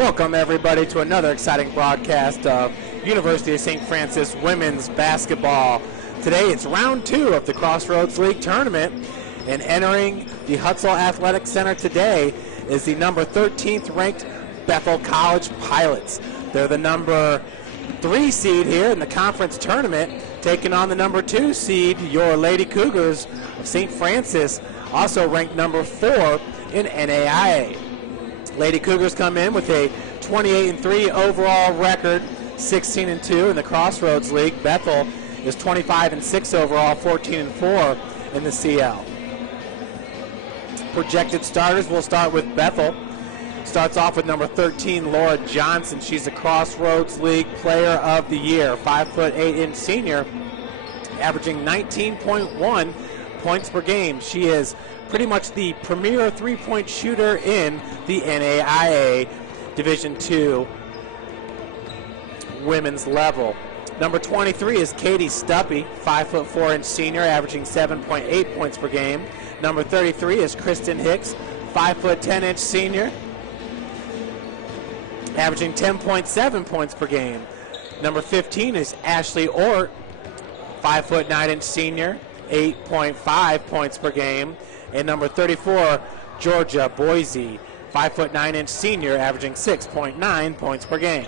Welcome, everybody, to another exciting broadcast of University of St. Francis women's basketball. Today, it's round 2 of the Crossroads League tournament, and entering the Hutzel Athletic Center today is the number 13th ranked Bethel College Pilots. They're the number 3 seed here in the conference tournament, taking on the number 2 seed, your Lady Cougars of St. Francis, also ranked number 4 in NAIA. Lady Cougars come in with a 28-3 overall record, 16-2 in the Crossroads League. Bethel is 25-6 overall, 14-4 in the CL. Projected starters, we'll start with Bethel. Starts off with number 13, Laura Johnson. She's a Crossroads League Player of the Year, 5'8" senior, averaging 19.1 points per game. She is pretty much the premier three-point shooter in the NAIA Division II women's level. Number 23 is Katie Stuppy, 5'4" senior, averaging 7.8 points per game. Number 33 is Kristen Hicks, 5'10" senior, averaging 10.7 points per game. Number 15 is Ashley Ort, 5'9" senior, 8.5 points per game. And number 34, Georgia Boise, 5'9" senior, averaging 6.9 points per game.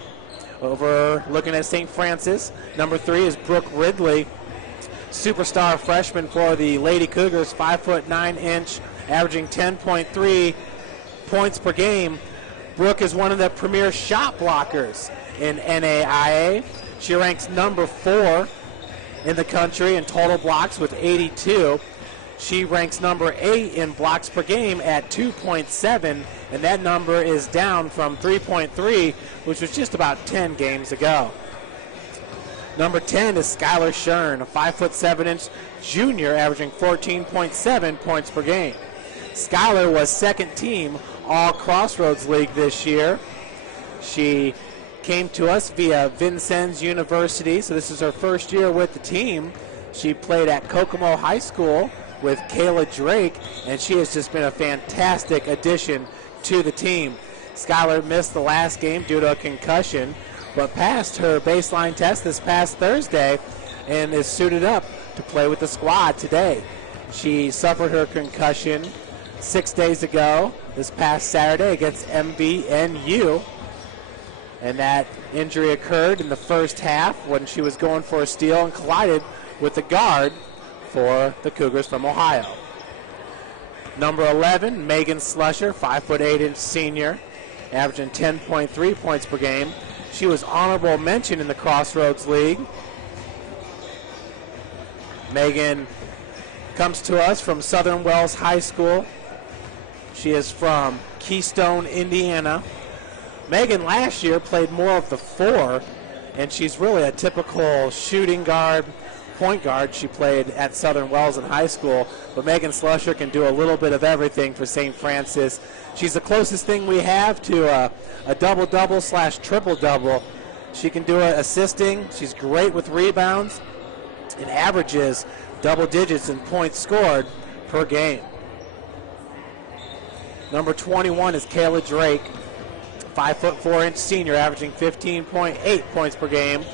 Over looking at St. Francis, number 3 is Brooke Ridley, superstar freshman for the Lady Cougars, 5'9", averaging 10.3 points per game. Brooke is one of the premier shot blockers in NAIA. She ranks number 4 in the country in total blocks with 82. She ranks number 8 in blocks per game at 2.7, and that number is down from 3.3, which was just about 10 games ago. Number 10 is Skylar Shern, a 5'7" junior, averaging 14.7 points per game. Skylar was second team All Crossroads League this year. She came to us via Vincennes University, so this is her first year with the team. She played at Kokomo High School with Kayla Drake, and she has just been a fantastic addition to the team. Skylar missed the last game due to a concussion, but passed her baseline test this past Thursday and is suited up to play with the squad today. She suffered her concussion 6 days ago, this past Saturday against MBNU, and that injury occurred in the first half when she was going for a steal and collided with the guard for the Cougars from Ohio. Number 11, Megan Slusher, 5'8" senior, averaging 10.3 points per game. She was honorable mention in the Crossroads League. Megan comes to us from Southern Wells High School. She is from Keystone, Indiana. Megan last year played more of the 4, and she's really a typical shooting guard, point guard. She played at Southern Wells in high school, but Megan Slusher can do a little bit of everything for St. Francis. She's the closest thing we have to a double-double / triple-double. She can do it assisting. She's great with rebounds and averages double digits in points scored per game. Number 21 is Kayla Drake, 5'4" senior, averaging 15.8 points per game.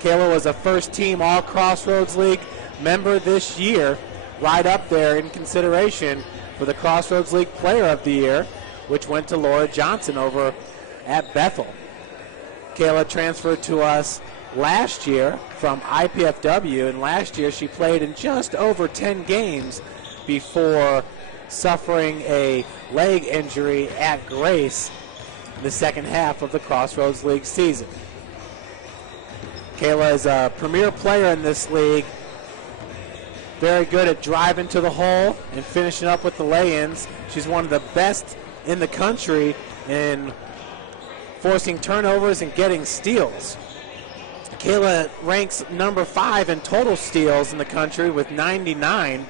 Kayla was a first-team All-Crossroads League member this year, right up there in consideration for the Crossroads League Player of the Year, which went to Laura Johnson over at Bethel. Kayla transferred to us last year from IPFW, and last year she played in just over 10 games before suffering a leg injury at Grace in the second half of the Crossroads League season. Kayla is a premier player in this league, very good at driving to the hole and finishing up with the lay-ins. She's one of the best in the country in forcing turnovers and getting steals. Kayla ranks number 5 in total steals in the country with 99.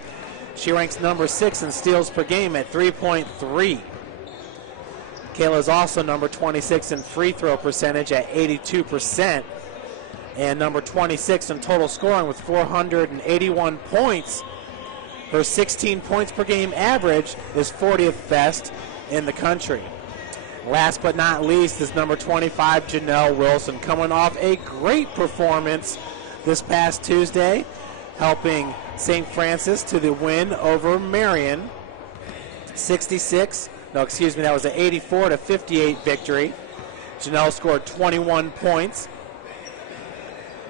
She ranks number 6 in steals per game at 3.3. Kayla is also number 26 in free throw percentage at 82%. And number 26 in total scoring with 481 points. Her 16 points per game average is 40th best in the country. Last but not least is number 25, Janelle Wilson, coming off a great performance this past Tuesday, helping St. Francis to the win over Marion. That was an 84-58 victory. Janelle scored 21 points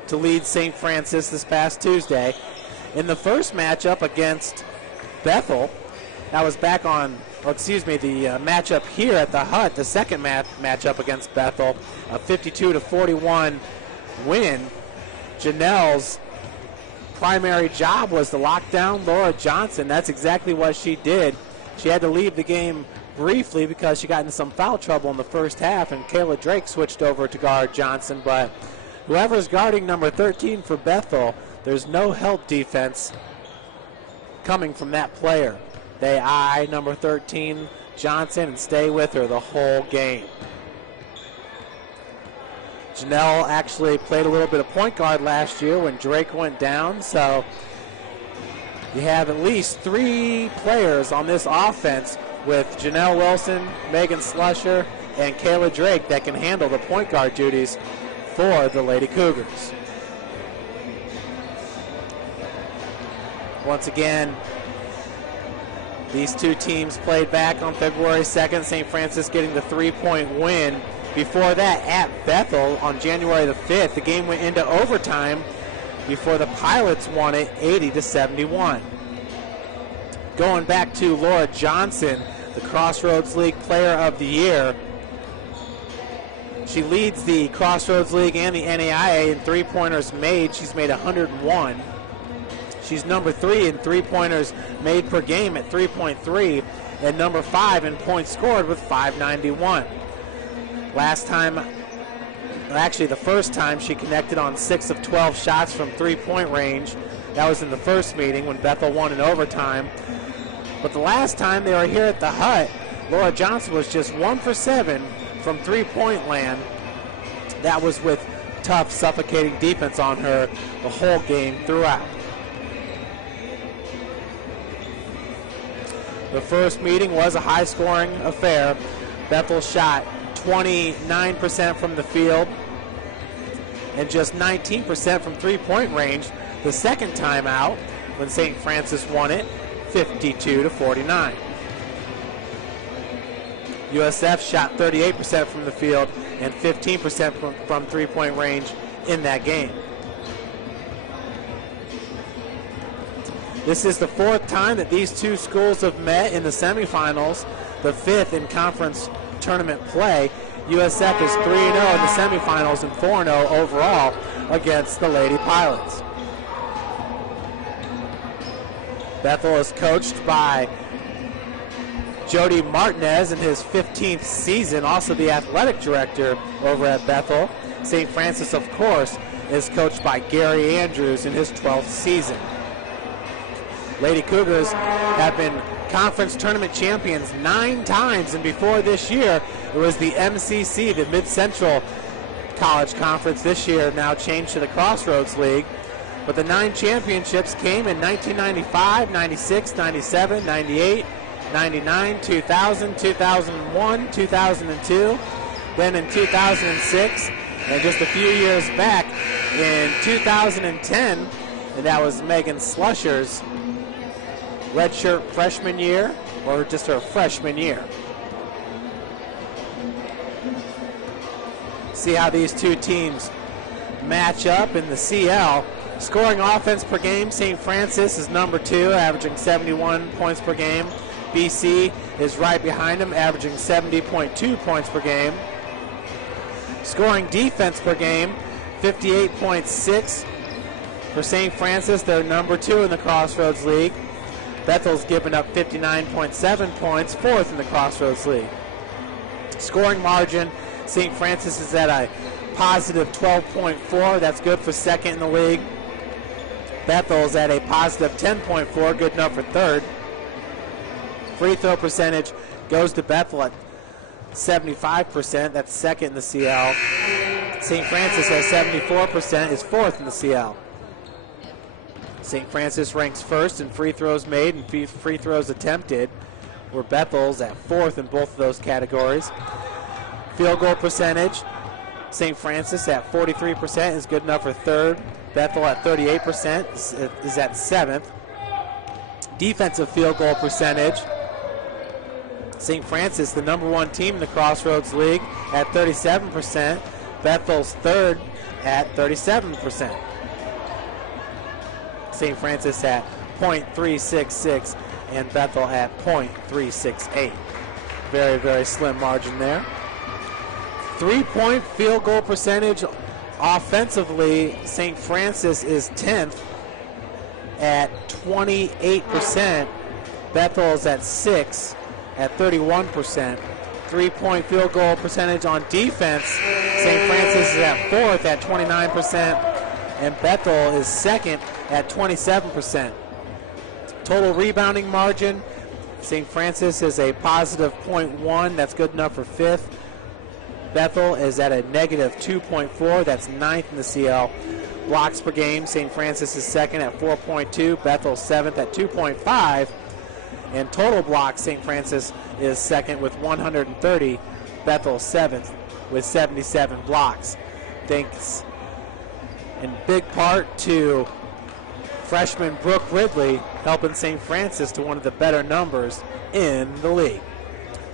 to lead St. Francis this past Tuesday. In the first matchup against Bethel, that was back on, the matchup here at the Hut, the second matchup against Bethel, a 52-41 win. Janelle's primary job was to lock down Laura Johnson. That's exactly what she did. She had to leave the game briefly because she got into some foul trouble in the first half, and Kayla Drake switched over to guard Johnson. But whoever's guarding number 13 for Bethel, there's no help defense coming from that player. They eye number 13, Johnson, and stay with her the whole game. Janelle actually played a little bit of point guard last year when Drake went down, so you have at least 3 players on this offense with Janelle Wilson, Megan Slusher, and Kayla Drake that can handle the point guard duties for the Lady Cougars. Once again, these two teams played back on February 2nd, St. Francis getting the 3-point win. Before that, at Bethel on January the 5th, the game went into overtime before the Pilots won it 80-71. Going back to Laura Johnson, the Crossroads League Player of the Year. She leads the Crossroads League and the NAIA in three-pointers made. She's made 101. She's number 3 in three-pointers made per game at 3.3, and number 5 in points scored with 591. The first time she connected on 6 of 12 shots from three-point range. That was in the first meeting when Bethel won in overtime. But the last time they were here at the Hut, Laura Johnson was just 1 for 7 from three-point land. That was with tough, suffocating defense on her the whole game throughout. The first meeting was a high-scoring affair. Bethel shot 29% from the field and just 19% from three-point range the second time out when St. Francis won it 52-49. USF shot 38% from the field and 15% from three-point range in that game. This is the 4th time that these two schools have met in the semifinals, the 5th in conference tournament play. USF is 3-0 in the semifinals and 4-0 overall against the Lady Pilots. Bethel is coached by Jody Martinez in his 15th season, also the athletic director over at Bethel. St. Francis, of course, is coached by Gary Andrews in his 12th season. Lady Cougars have been conference tournament champions 9 times, and before this year, it was the MCC, the Mid-Central College Conference. This year now changed to the Crossroads League. But the 9 championships came in 1995, 96, 97, 98, 99, 2000, 2001, 2002, then in 2006, and just a few years back in 2010, and that was Megan Slusher's redshirt freshman year, or just her freshman year. See how these two teams match up in the CL. Scoring offense per game, St. Francis is number 2, averaging 71 points per game. BC is right behind them, averaging 70.2 points per game. Scoring defense per game, 58.6 for St. Francis. They're number 2 in the Crossroads League. Bethel's given up 59.7 points, 4th in the Crossroads League. Scoring margin, St. Francis is at a positive 12.4. That's good for 2nd in the league. Bethel's at a positive 10.4, good enough for 3rd. Free throw percentage goes to Bethel at 75%. That's 2nd in the CL. St. Francis has 74%, is 4th in the CL. St. Francis ranks 1st in free throws made and free throws attempted, where Bethel's at 4th in both of those categories. Field goal percentage, St. Francis at 43% is good enough for third. Bethel at 38% is at seventh. Defensive field goal percentage, St. Francis, the number one team in the Crossroads League, at 37%. Bethel's third at 37%. St. Francis at .366 and Bethel at .368. Very, very slim margin there. 3-point field goal percentage offensively, St. Francis is 10th at 28%. Bethel is at 6th at 31%. 3-point field goal percentage on defense, St. Francis is at 4th at 29%, and Bethel is 2nd at 27%. Total rebounding margin, St. Francis is a positive .1, that's good enough for 5th. Bethel is at a negative 2.4, that's 9th in the CL. Blocks per game, St. Francis is 2nd at 4.2, Bethel 7th at 2.5. And total blocks, St. Francis is 2nd with 130, Bethel 7th with 77 blocks. Thanks in big part to freshman Brooke Ridley helping St. Francis to one of the better numbers in the league.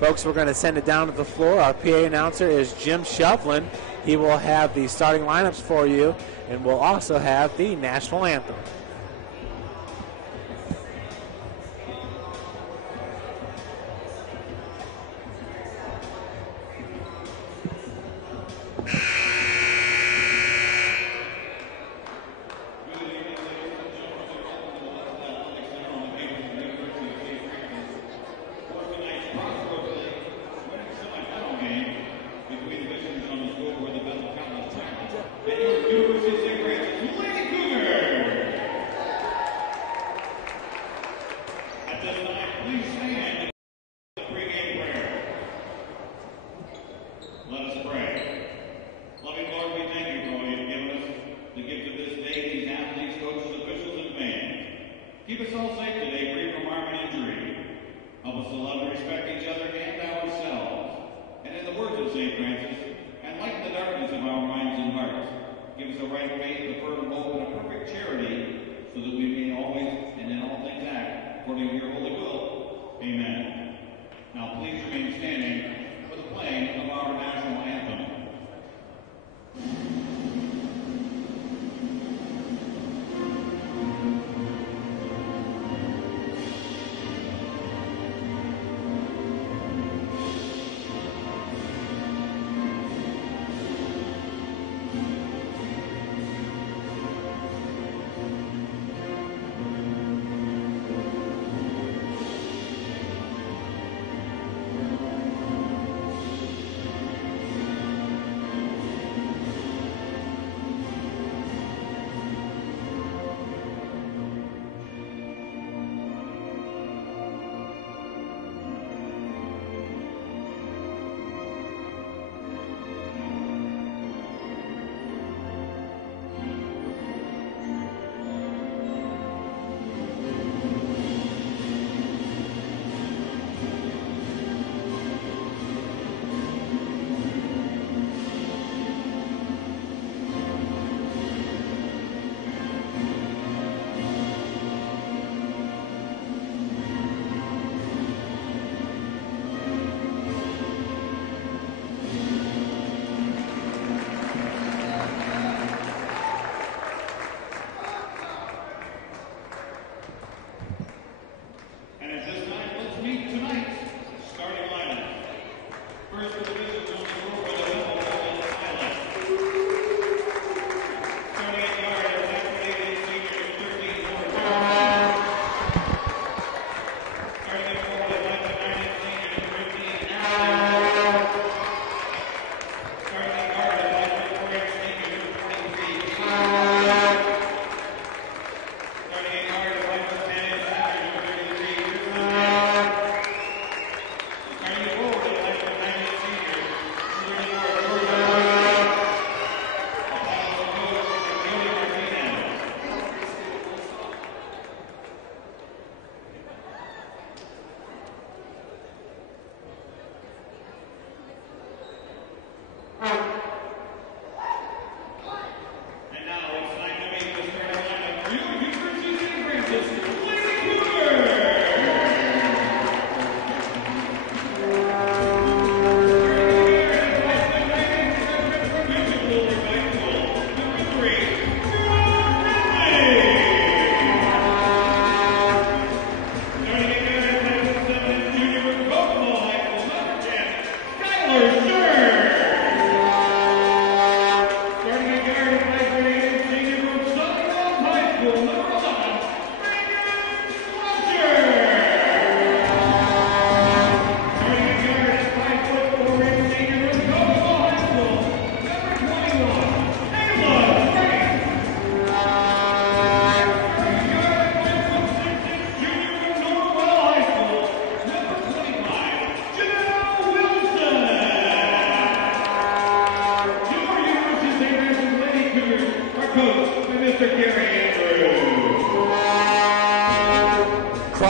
Folks, we're going to send it down to the floor. Our PA announcer is Jim Shovlin. He will have the starting lineups for you, and we'll also have the national anthem.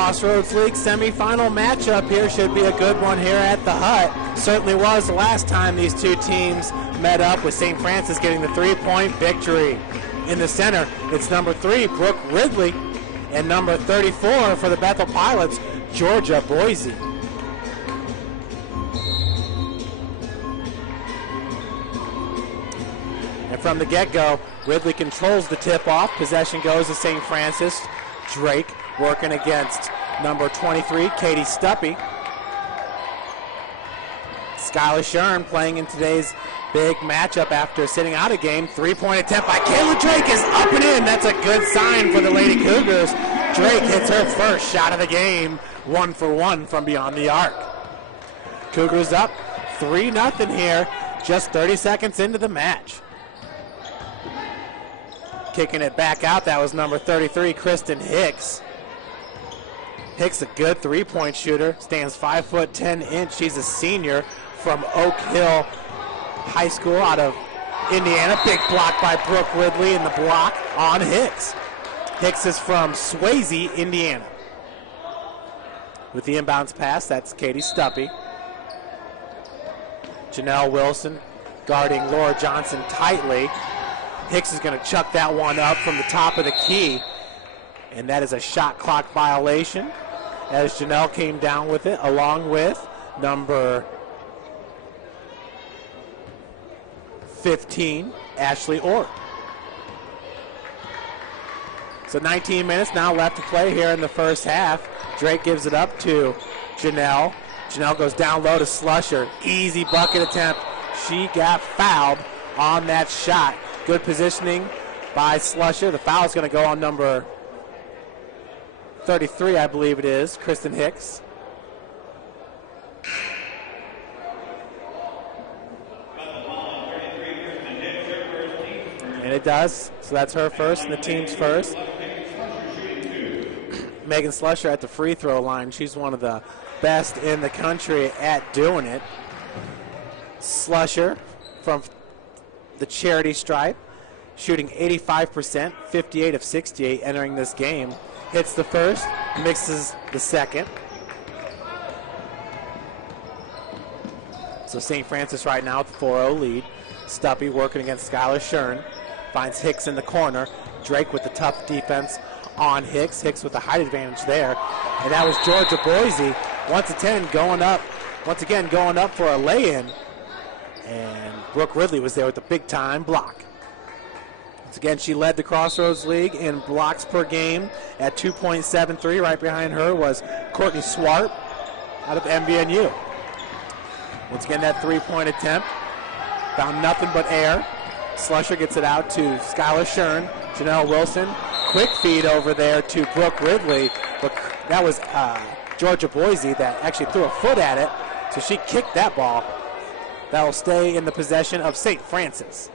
Crossroads League semifinal matchup here. Should be a good one here at the Hut. Certainly was the last time these two teams met up, with St. Francis getting the 3-point victory. In the center, it's number 3, Brooke Ridley, and number 34 for the Bethel Pilots, Georgia Boise. And from the get-go, Ridley controls the tip-off. Possession goes to St. Francis. Drake working against number 23, Katie Stuppy. Skylar Shern playing in today's big matchup after sitting out a game. 3-point attempt by Kayla Drake is up and in. That's a good sign for the Lady Cougars. Drake hits her first shot of the game, 1 for 1 from beyond the arc. Cougars up 3-0 here, just 30 seconds into the match. Kicking it back out, that was number 33, Kristen Hicks. Hicks, a good 3-point shooter, stands 5'10". She's a senior from Oak Hill High School out of Indiana. Big block by Brooke Ridley, and the block on Hicks. Hicks is from Swayze, Indiana. With the inbounds pass, that's Katie Stuppy. Janelle Wilson guarding Laura Johnson tightly. Hicks is going to chuck that one up from the top of the key, and that is a shot clock violation as Janelle came down with it, along with number 15, Ashley Orr. So 19 minutes now left to play here in the first half. Drake gives it up to Janelle. Janelle goes down low to Slusher. Easy bucket attempt. She got fouled on that shot. Good positioning by Slusher. The foul is going to go on number 33, I believe it is, Kristen Hicks. And it does. So that's her first and the team's first. Megan Slusher at the free throw line. She's one of the best in the country at doing it. Slusher from the charity stripe, shooting 85%, 58 of 68 entering this game. Hits the first, mixes the second. So St. Francis right now with the 4-0 lead. Stuppy working against Skylar Shern. Finds Hicks in the corner. Drake with the tough defense on Hicks. Hicks with the height advantage there. And that was Georgia Boise. Once again going up for a lay-in. And Brooke Ridley was there with the big-time block. Once again, she led the Crossroads League in blocks per game at 2.73. Right behind her was Courtney Swart out of MVNU. Once again, that 3-point attempt found nothing but air. Slusher gets it out to Skylar Shern. Janelle Wilson, quick feed over there to Brooke Ridley. But that was Georgia Boise that actually threw a foot at it, so she kicked that ball. That will stay in the possession of St. Francis.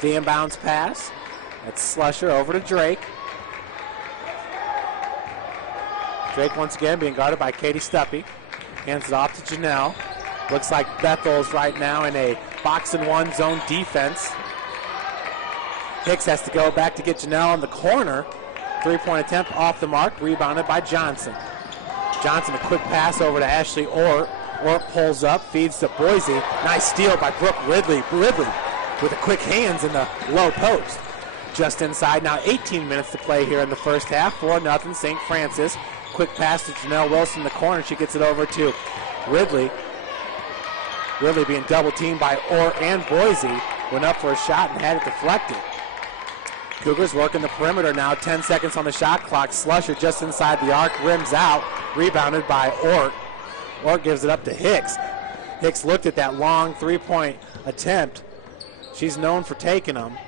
The inbounds pass. That's Slusher over to Drake. Drake once again being guarded by Katie Stuppy. Hands it off to Janelle. Looks like Bethel's right now in a box-and-one zone defense. Hicks has to go back to get Janelle in the corner. 3-point attempt off the mark, rebounded by Johnson. Johnson, a quick pass over to Ashley Orr. Orr pulls up, feeds to Boise. Nice steal by Brooke Ridley. Ridley with the quick hands in the low post. Just inside, now 18 minutes to play here in the first half. 4-0 St. Francis. Quick pass to Janelle Wilson in the corner. She gets it over to Ridley. Ridley being double teamed by Orr and Boise. Went up for a shot and had it deflected. Cougars working the perimeter now. 10 seconds on the shot clock. Slusher just inside the arc, rims out. Rebounded by Orr. Orr gives it up to Hicks. Hicks looked at that long 3-point attempt. She's known for taking them.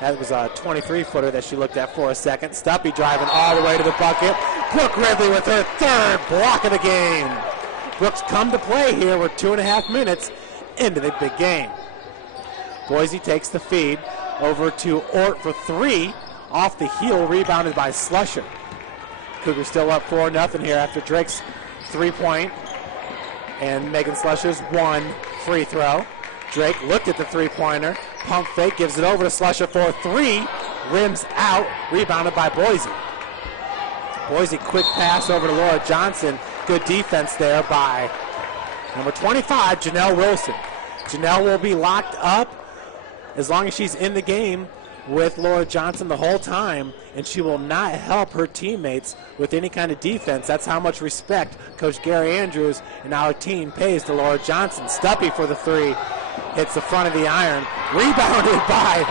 That was a 23-footer that she looked at for a second. Stuppy driving all the way to the bucket. Brooke Ridley with her third block of the game. Brooks come to play here with 2.5 minutes into the big game. Boise takes the feed over to Ort for 3. Off the heel, rebounded by Slusher. Cougars still up 4-0 here after Drake's 3-point and Megan Slusher's 1 free throw. Drake looked at the 3-pointer. Pump fake, gives it over to Slusher for 3. Rims out, rebounded by Boise. Boise, quick pass over to Laura Johnson. Good defense there by number 25, Janelle Wilson. Janelle will be locked up as long as she's in the game with Laura Johnson the whole time, and she will not help her teammates with any kind of defense. That's how much respect Coach Gary Andrews and our team pays to Laura Johnson. Stuppy for the three. Hits the front of the iron. Rebounded by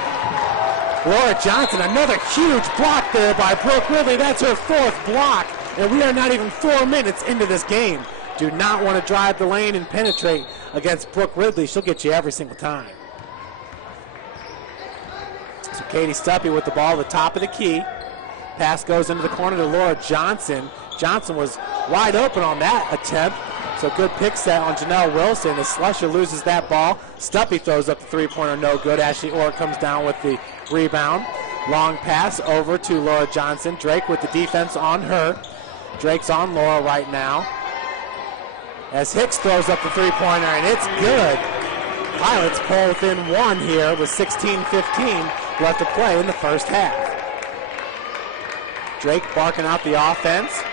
Laura Johnson. Another huge block there by Brooke Ridley. That's her fourth block, and we are not even 4 minutes into this game. Do not want to drive the lane and penetrate against Brooke Ridley. She'll get you every single time. So Katie Stuppy with the ball at the top of the key. Pass goes into the corner to Laura Johnson. Johnson was wide open on that attempt. So good pick set on Janelle Wilson as Slusher loses that ball. Stuppy throws up the three-pointer, no good. Ashley Orr comes down with the rebound. Long pass over to Laura Johnson. Drake with the defense on her. Drake's on Laura right now. As Hicks throws up the three-pointer, and it's good. Pilots pull within one here with 16:15 left to play in the first half. Drake barking out the offense.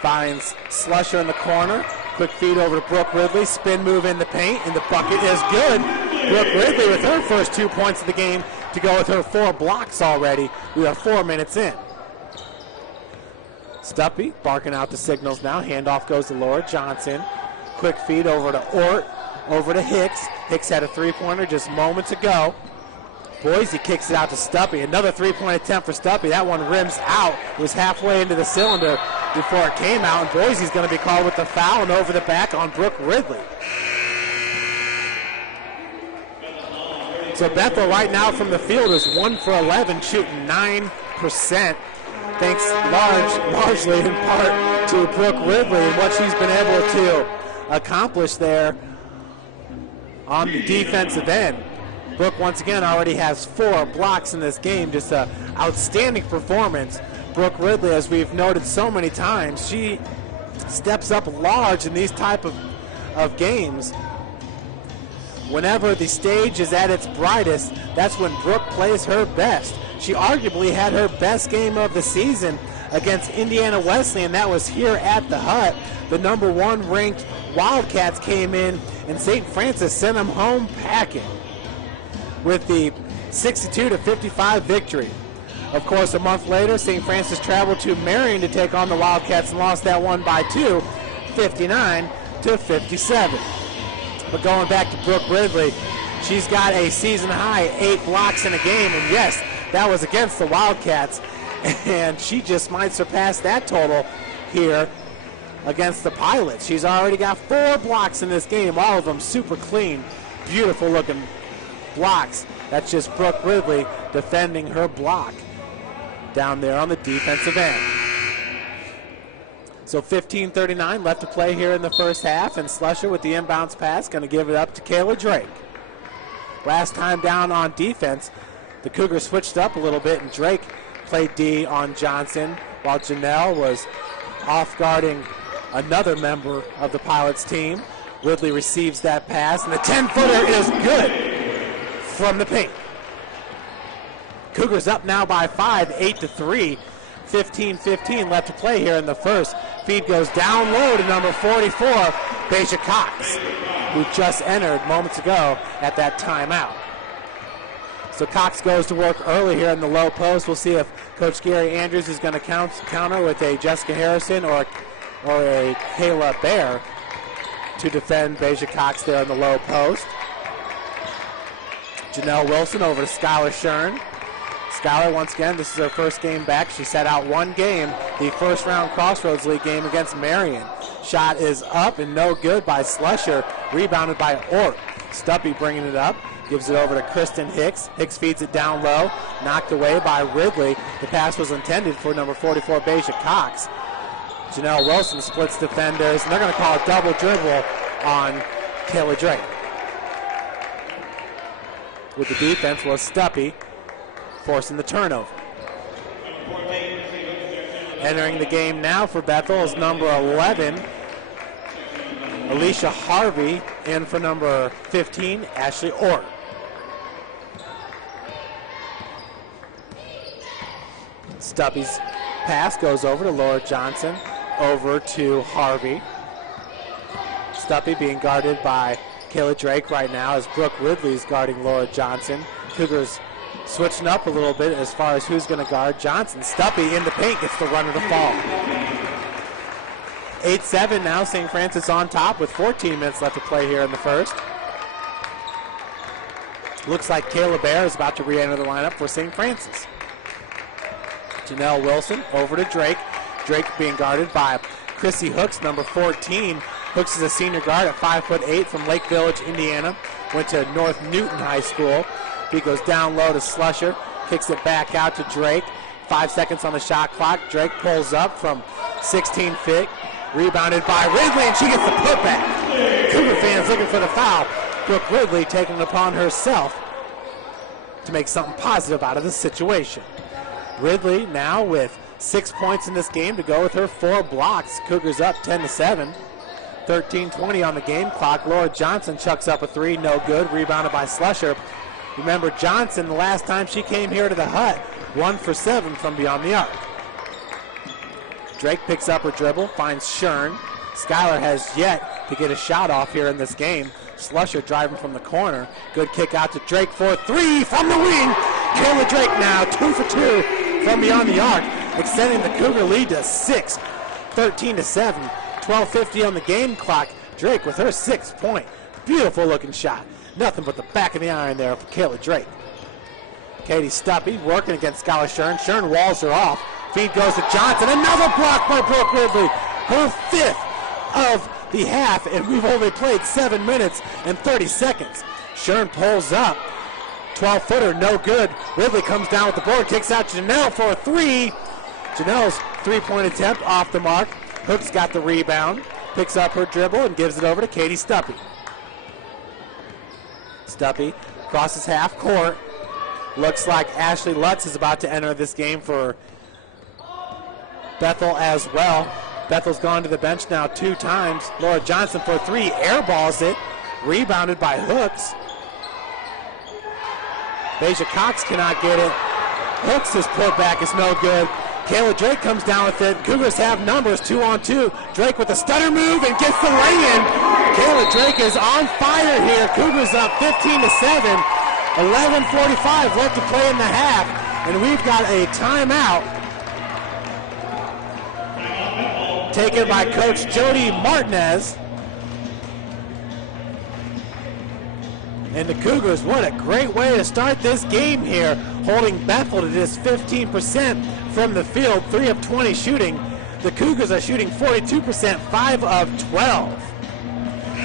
Finds Slusher in the corner. Quick feed over to Brooke Ridley. Spin move in the paint, and the bucket is good. Brooke Ridley with her first 2 points of the game to go with her 4 blocks already. We are 4 minutes in. Stuppy barking out the signals now. Handoff goes to Laura Johnson. Quick feed over to Ort, over to Hicks. Hicks had a three-pointer just moments ago. Boise kicks it out to Stuppy. Another three-point attempt for Stuppy. That one rims out. It was halfway into the cylinder before it came out, and Boise's going to be called with the foul and over the back on Brooke Ridley. So Bethel right now from the field is 1 for 11, shooting 9%. Thanks largely in part to Brooke Ridley and what she's been able to accomplish there on the defensive end. Brooke once again already has 4 blocks in this game. Just an outstanding performance. Brooke Ridley, as we've noted so many times, she steps up large in these type of games. Whenever the stage is at its brightest, that's when Brooke plays her best. She arguably had her best game of the season against Indiana Wesleyan. That was here at the Hut. The number 1 ranked Wildcats came in, and St. Francis sent them home packing with the 62-55 victory. Of course, a month later, St. Francis traveled to Marion to take on the Wildcats and lost that one by 2, 59-57. But going back to Brooke Ridley, she's got a season high 8 blocks in a game, and yes, that was against the Wildcats, and she just might surpass that total here against the Pilots. She's already got 4 blocks in this game, all of them super clean, beautiful looking blocks. That's just Brooke Ridley defending her block down there on the defensive end. So 15:39 left to play here in the first half, and Slusher with the inbounds pass going to give it up to Kayla Drake. Last time down on defense, the Cougars switched up a little bit, and Drake played D on Johnson while Janelle was off guarding another member of the Pilots team. Ridley receives that pass, and the 10-footer is good from the paint. Cougars up now by 5, 8-3. 15-15 left to play here in the first. Feed goes down low to number 44, Beja Cox, who just entered moments ago at that timeout. So Cox goes to work early here in the low post. We'll see if Coach Gary Andrews is going to counter with a Jessica Harrison or a Kayla Bear to defend Beja Cox there in the low post. Janelle Wilson over to Skylar Shern. Skylar, once again, this is her first game back. She sat out one game, the first round Crossroads League game against Marion. Shot is up and no good by Slusher, rebounded by Ort. Stuppy bringing it up, gives it over to Kristen Hicks. Hicks feeds it down low, knocked away by Ridley. The pass was intended for number 44, Beja Cox. Janelle Wilson splits defenders, and they're going to call a double dribble on Kayla Drake. With the defense was Stuppy, forcing the turnover. Entering the game now for Bethel is number 11, Alicia Harvey, and for number 15, Ashley Orr. Stuppy's Pass goes over to Laura Johnson, over to Harvey. Stuppy being guarded by Kayla Drake right now as Brooke Ridley's guarding Laura Johnson. Cougars switching up a little bit as far as who's going to guard Johnson. Stuppy in the paint gets the runner to fall. 8-7 now, St. Francis on top with 14 minutes left to play here in the first. Looks like Kayla Bear is about to re-enter the lineup for St. Francis. Janelle Wilson over to Drake. Drake being guarded by Chrissy Hooks, number 14. Hooks is a senior guard at 5'8" from Lake Village, Indiana. Went to North Newton High School. He goes down low to Slusher. Kicks it back out to Drake. 5 seconds on the shot clock. Drake pulls up from 16 feet. Rebounded by Ridley, and she gets the putback. Cougar fans looking for the foul. Brooke Ridley taking it upon herself to make something positive out of the situation. Ridley now with 6 points in this game to go with her 4 blocks. Cougars up 10-7. 13:20 on the game clock. Laura Johnson chucks up a 3, no good. Rebounded by Slusher. Remember Johnson, the last time she came here to the hut, 1 for 7 from beyond the arc. Drake picks up her dribble, finds Shern. Skylar has yet to get a shot off here in this game. Slusher driving from the corner. Good kick out to Drake for 3 from the wing. Kayla Drake now 2 for 2 from beyond the arc, extending the Cougar lead to 6. 13-7. 12:50 on the game clock. Drake with her 6th point. Beautiful looking shot. Nothing but the back of the iron there for Kayla Drake. Katie Stuppy working against Skylar Shern. Shern walls her off. Feed goes to Johnson. Another block by Brooke Ridley. Her 5th of the half, and we've only played 7 minutes and 30 seconds. Shern pulls up. 12-footer, no good. Ridley comes down with the board, kicks out Janelle for a 3. Janelle's 3-point attempt off the mark. Hooks got the rebound, picks up her dribble, and gives it over to Katie Stuppy. Stuppy crosses half court. Looks like Ashley Lutz is about to enter this game for Bethel as well. Bethel's gone to the bench now 2 times. Laura Johnson for 3, airballs it. Rebounded by Hooks. Deja Cox cannot get it. Hooks' putback is no good. Kayla Drake comes down with it. Cougars have numbers, 2-on-2. Drake with a stutter move and gets the lay-in. Kayla Drake is on fire here. Cougars up 15-7. 11:45 left to play in the half, and we've got a timeout taken by Coach Jody Martinez. And the Cougars, what a great way to start this game here, holding Bethel to just 15% from the field, 3 of 20 shooting. The Cougars are shooting 42%, 5 of 12.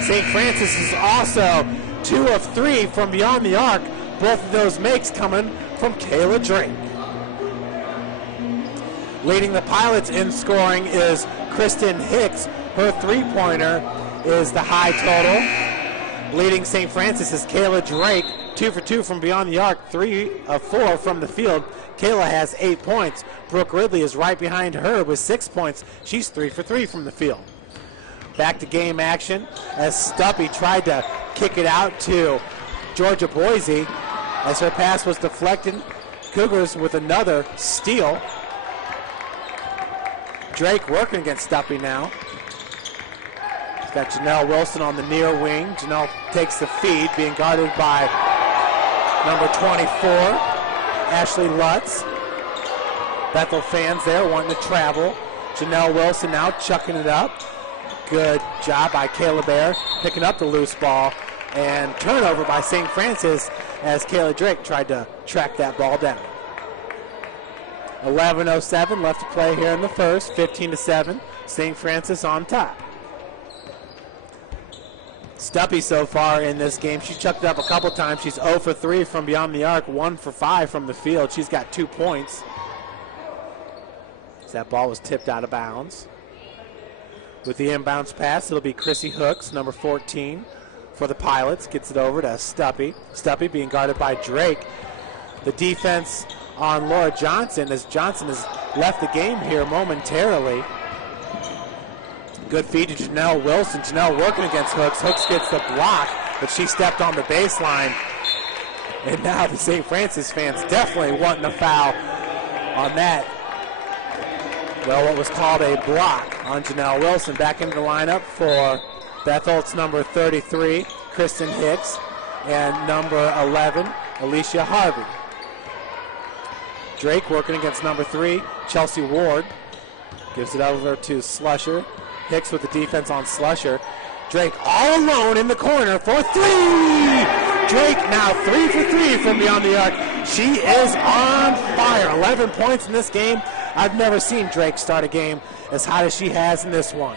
St. Francis is also 2 of 3 from beyond the arc. Both of those makes coming from Kayla Drake. Leading the Pilots in scoring is Kristen Hicks. Her 3-pointer is the high total. Leading St. Francis is Kayla Drake, 2 for 2 from beyond the arc, 3 of 4 from the field. Kayla has 8 points. Brooke Ridley is right behind her with 6 points. She's 3 for 3 from the field. Back to game action as Stuppy tried to kick it out to Georgia Boise as her pass was deflected. Cougars with another steal. Drake working against Stuppy now. He's got Janelle Wilson on the near wing. Janelle takes the feed, being guarded by number 24, Ashley Lutz. Bethel fans there wanting to travel. Janelle Wilson now chucking it up. Good job by Kayla Bear, picking up the loose ball. And turnover by St. Francis as Kayla Drake tried to track that ball down. 11:07 left to play here in the first, 15-7. St. Francis on top. Stuppy so far in this game, she chucked it up a couple times. She's 0 for 3 from beyond the arc, 1 for 5 from the field. She's got 2 points. So that ball was tipped out of bounds. With the inbounds pass, it'll be Chrissy Hooks, number 14, for the Pilots. Gets it over to Stuppy. Stuppy being guarded by Drake. The defense on Laura Johnson as Johnson has left the game here momentarily. Good feed to Janelle Wilson. Janelle working against Hooks. Hooks gets the block, but she stepped on the baseline. And now the St. Francis fans definitely wanting a foul on that Well, what was called a block on Janelle Wilson. Back into the lineup for Bethel, it's number 33, Kristen Hicks, and number 11, Alicia Harvey. Drake working against number 3, Chelsea Ward. Gives it over to Slusher. Hicks with the defense on Slusher. Drake all alone in the corner for 3! Drake now 3 for 3 from beyond the arc. She is on fire. 11 points in this game. I've never seen Drake start a game as hot as she has in this one.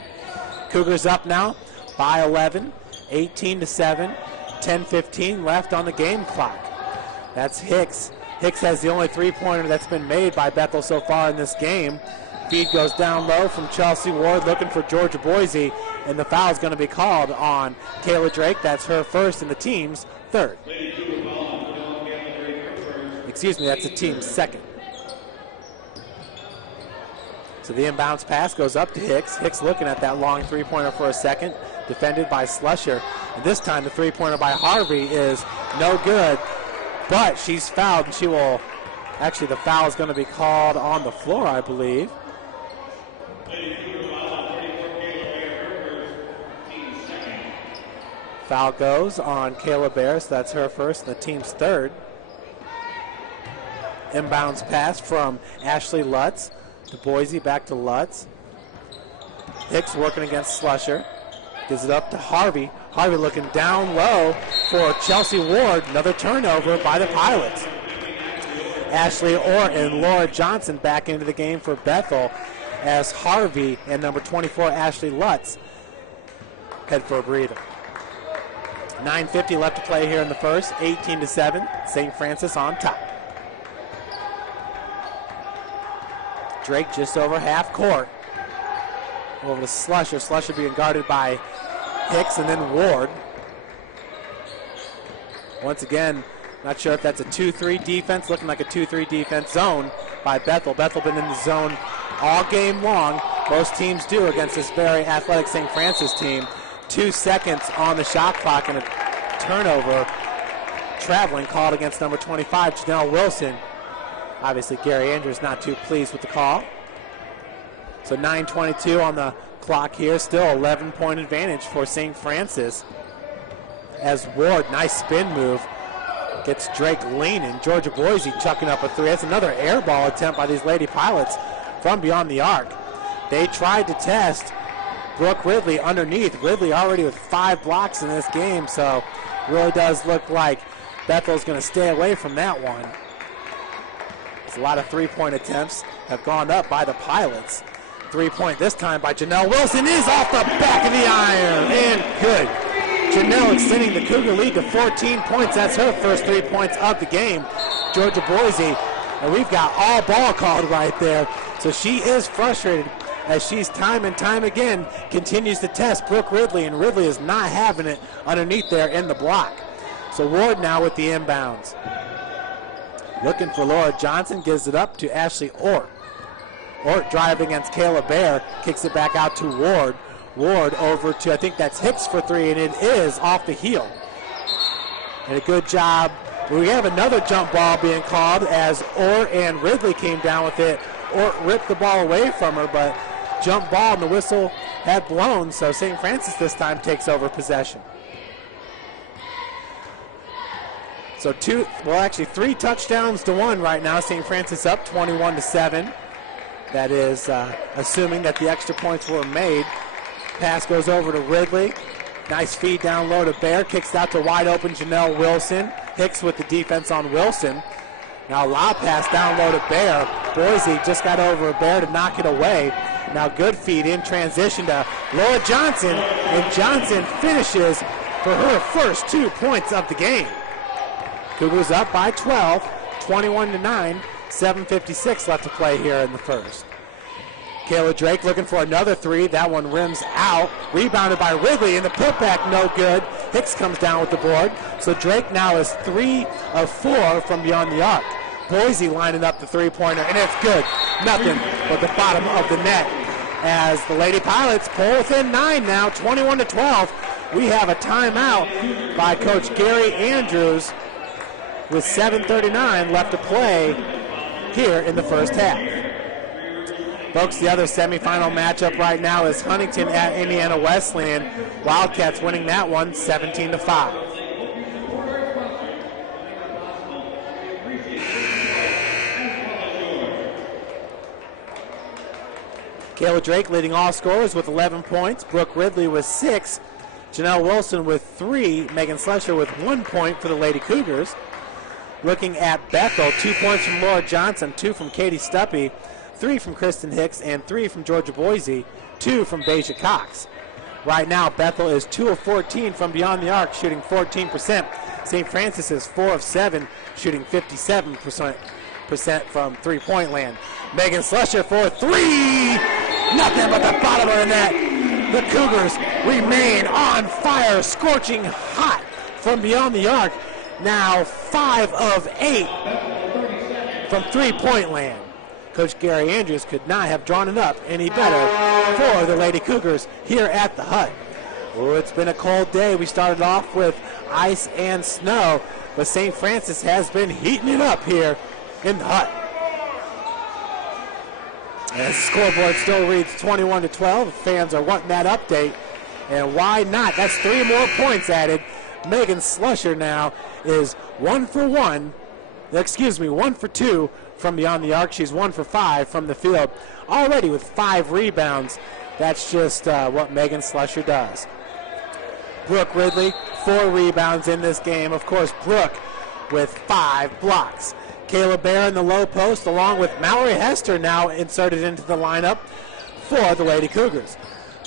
Cougars up now by 11, 18-7, 10:15 left on the game clock. That's Hicks. Hicks has the only three-pointer that's been made by Bethel so far in this game. Feed goes down low from Chelsea Ward looking for Georgia Boise, and the foul is going to be called on Kayla Drake. That's her first and the team's third. Excuse me, that's the team's second. So the inbounds pass goes up to Hicks. Hicks looking at that long three-pointer for a second, defended by Slusher. And this time the three-pointer by Harvey is no good, but she's fouled, and she will, actually the foul is going to be called on the floor, I believe. Foul goes on Kayla Bear, so that's her first and the team's third. Inbounds pass from Ashley Lutz to Boise, back to Lutz. Hicks working against Slusher. Gives it up to Harvey. Harvey looking down low for Chelsea Ward. Another turnover by the Pilots. Ashley Orr and Laura Johnson back into the game for Bethel as Harvey and number 24 Ashley Lutz head for a breather. 9:50 left to play here in the first. 18-7. St. Francis on top. Drake just over half court. Over to Slusher. Slusher being guarded by Hicks and then Ward. Once again, not sure if that's a 2-3 defense. Looking like a 2-3 defense zone by Bethel. Bethel been in the zone all game long. Most teams do against this very athletic St. Francis team. 2 seconds on the shot clock and a turnover traveling called against number 25, Janelle Wilson. Obviously, Gary Andrews not too pleased with the call. So 9:22 on the clock here. Still 11-point advantage for St. Francis. As Ward, nice spin move, gets Drake leaning. Georgia Boise chucking up a three. That's another air ball attempt by these Lady Pilots from beyond the arc. They tried to test Brooke Ridley underneath. Ridley already with 5 blocks in this game, so really does look like Bethel's going to stay away from that one. A lot of three-point attempts have gone up by the Pilots. 3-point this time by Janelle Wilson is off the back of the iron, and good. Janelle extending the Cougar lead to 14 points. That's her first 3 points of the game. Georgia Boise, and we've got all ball called right there. So she is frustrated as she's time and time again continues to test Brooke Ridley, and Ridley is not having it underneath there in the block. So Ward now with the inbounds. Looking for Laura Johnson, gives it up to Ashley Ort. Ort driving against Kayla Bear, kicks it back out to Ward. Ward over to, I think that's Hicks for 3, and it is off the heel. And a good job. We have another jump ball being called as Ort and Ridley came down with it. Ort ripped the ball away from her, but jump ball and the whistle had blown, so St. Francis this time takes over possession. So 3 touchdowns to 1 right now. St. Francis up 21-7. That is assuming that the extra points were made. Pass goes over to Ridley. Nice feed down low to Bear. Kicks out to wide open Janelle Wilson. Hicks with the defense on Wilson. Now lob pass down low to Bear. Boise just got over Bear to knock it away. Now good feed in transition to Laura Johnson. And Johnson finishes for her first 2 points of the game. Cougars up by 12, 21-9, 7:56 left to play here in the first. Kayla Drake looking for another 3. That one rims out. Rebounded by Ridley, and the putback no good. Hicks comes down with the board. So Drake now is 3 of 4 from beyond the arc. Boise lining up the three-pointer, and it's good. Nothing but the bottom of the net as the Lady Pilots pull within 9 now, 21-12. We have a timeout by Coach Gary Andrews with 7:39 left to play here in the first half. Folks, the other semifinal matchup right now is Huntington at Indiana Wesleyan. Wildcats winning that one 17-5. Kayla Drake leading all scorers with 11 points. Brooke Ridley with 6. Janelle Wilson with 3. Megan Slusher with 1 point for the Lady Cougars. Looking at Bethel, 2 points from Laura Johnson, 2 from Katie Stuppy, 3 from Kristen Hicks, and 3 from Georgia Boise, 2 from Deja Cox. Right now, Bethel is 2 of 14 from beyond the arc, shooting 14%. St. Francis is 4 of 7, shooting 57% from three-point land. Megan Slusher for 3. Nothing but the bottom of the net. The Cougars remain on fire, scorching hot from beyond the arc. Now 5 of 8 from three-point land. Coach Gary Andrews could not have drawn it up any better for the Lady Cougars here at the Hut. Oh, it's been a cold day. We started off with ice and snow, but St. Francis has been heating it up here in the Hut. And the scoreboard still reads 21-12. Fans are wanting that update, and why not? That's 3 more points added. Megan Slusher now is 1 for 2 from beyond the arc. She's 1 for 5 from the field, already with 5 rebounds. That's just what Megan Slusher does. Brooke Ridley, 4 rebounds in this game. Of course, Brooke with 5 blocks. Kayla Bear in the low post, along with Mallory Hester now inserted into the lineup for the Lady Cougars.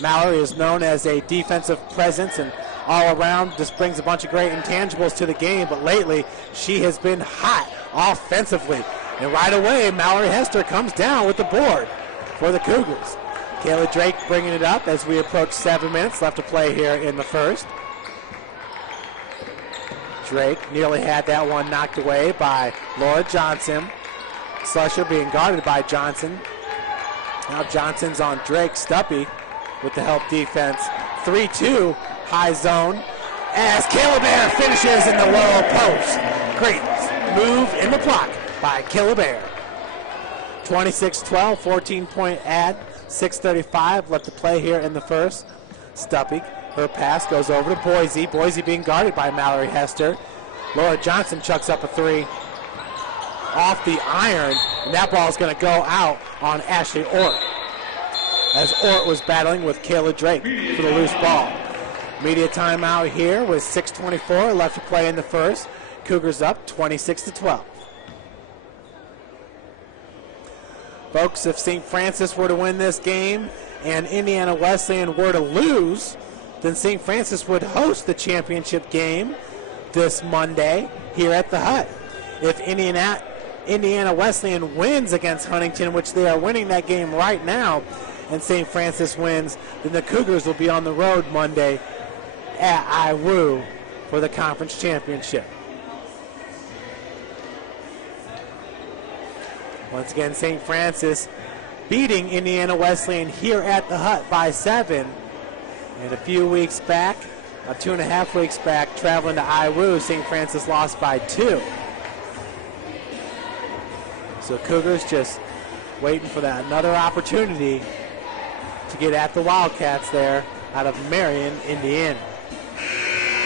Mallory is known as a defensive presence and all around just brings a bunch of great intangibles to the game, but lately she has been hot offensively. And right away, Mallory Hester comes down with the board for the Cougars. Kayla Drake bringing it up as we approach 7 minutes left to play here in the first. Drake nearly had that one knocked away by Laura Johnson. Slusher being guarded by Johnson. Now Johnson's on Drake. Stuppy with the help defense. 3-2 high zone as Kayla Bear finishes in the low post. Great move in the block by Kayla Bear. 26-12, 14-point ad. 6:35 left to play here in the first. Stuppy, her pass goes over to Boise. Boise being guarded by Mallory Hester. Laura Johnson chucks up a 3 off the iron, and that ball is going to go out on Ashley Ort, as Ort was battling with Kayla Drake for the loose ball. Media timeout here with 6:24 left to play in the first. Cougars up 26-12. Folks, if St. Francis were to win this game and Indiana Wesleyan were to lose, then St. Francis would host the championship game this Monday here at the Hut. If Indiana Wesleyan wins against Huntington, which they are winning that game right now, and St. Francis wins, then the Cougars will be on the road Monday at IWU for the conference championship. Once again, St. Francis beating Indiana Wesleyan here at the Hut by 7. And a few weeks back, 2.5 weeks back, traveling to IWU, St. Francis lost by 2. So Cougars just waiting for that another opportunity to get at the Wildcats there out of Marion, Indiana.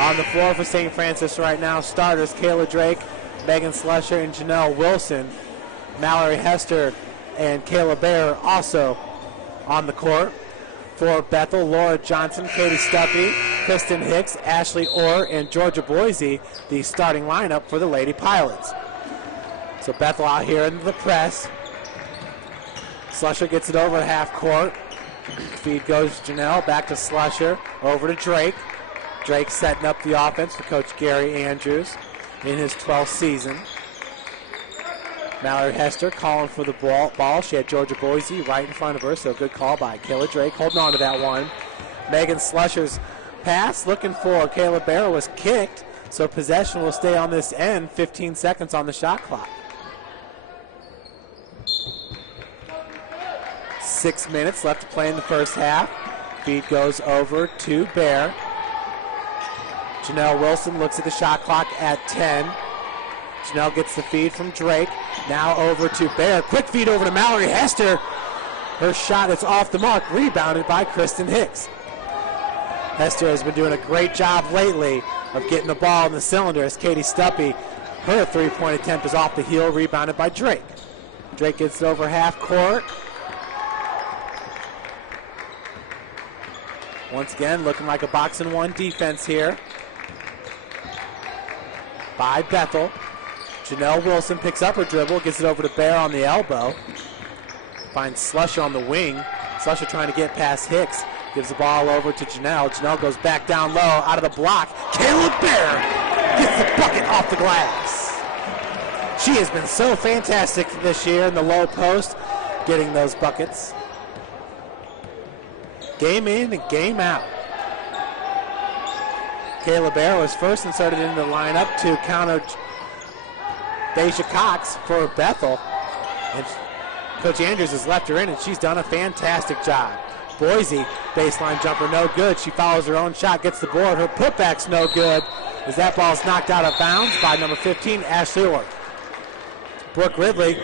On the floor for St. Francis right now, starters Kayla Drake, Megan Slusher, and Janelle Wilson. Mallory Hester and Kayla Bear also on the court. For Bethel, Laura Johnson, Katie Stuppy, Kristen Hicks, Ashley Orr, and Georgia Boise, the starting lineup for the Lady Pilots. So Bethel out here in the press. Slusher gets it over half court. Feed goes to Janelle, back to Slusher, over to Drake. Drake setting up the offense for Coach Gary Andrews in his 12th season. Mallory Hester calling for the ball. She had Georgia Boise right in front of her, so good call by Kayla Drake, holding on to that one. Megan Slusher's pass, looking for Kayla Bear, was kicked, so possession will stay on this end. 15 seconds on the shot clock. 6 minutes left to play in the first half. Feed goes over to Bear. Janelle Wilson looks at the shot clock at 10. Janelle gets the feed from Drake. Now over to Bear. Quick feed over to Mallory Hester. Her shot is off the mark, rebounded by Kristen Hicks. Hester has been doing a great job lately of getting the ball in the cylinder as Katie Stuppy, her three-point attempt is off the heel, rebounded by Drake. Drake gets it over half court. Once again, looking like a box-and-one defense here by Bethel. Janelle Wilson picks up her dribble, gets it over to Bear on the elbow. Finds Slusher on the wing. Slusher trying to get past Hicks. Gives the ball over to Janelle. Janelle goes back down low, out of the block. Kayla Bear gets the bucket off the glass. She has been so fantastic this year in the low post, getting those buckets. Game in and game out. Kayla Bear was first inserted into the lineup to counter Deja Cox for Bethel. And Coach Andrews has left her in, and she's done a fantastic job. Boise, baseline jumper, no good. She follows her own shot, gets the board. Her putback's no good as that ball's knocked out of bounds by number 15, Ashley Orr. Brooke Ridley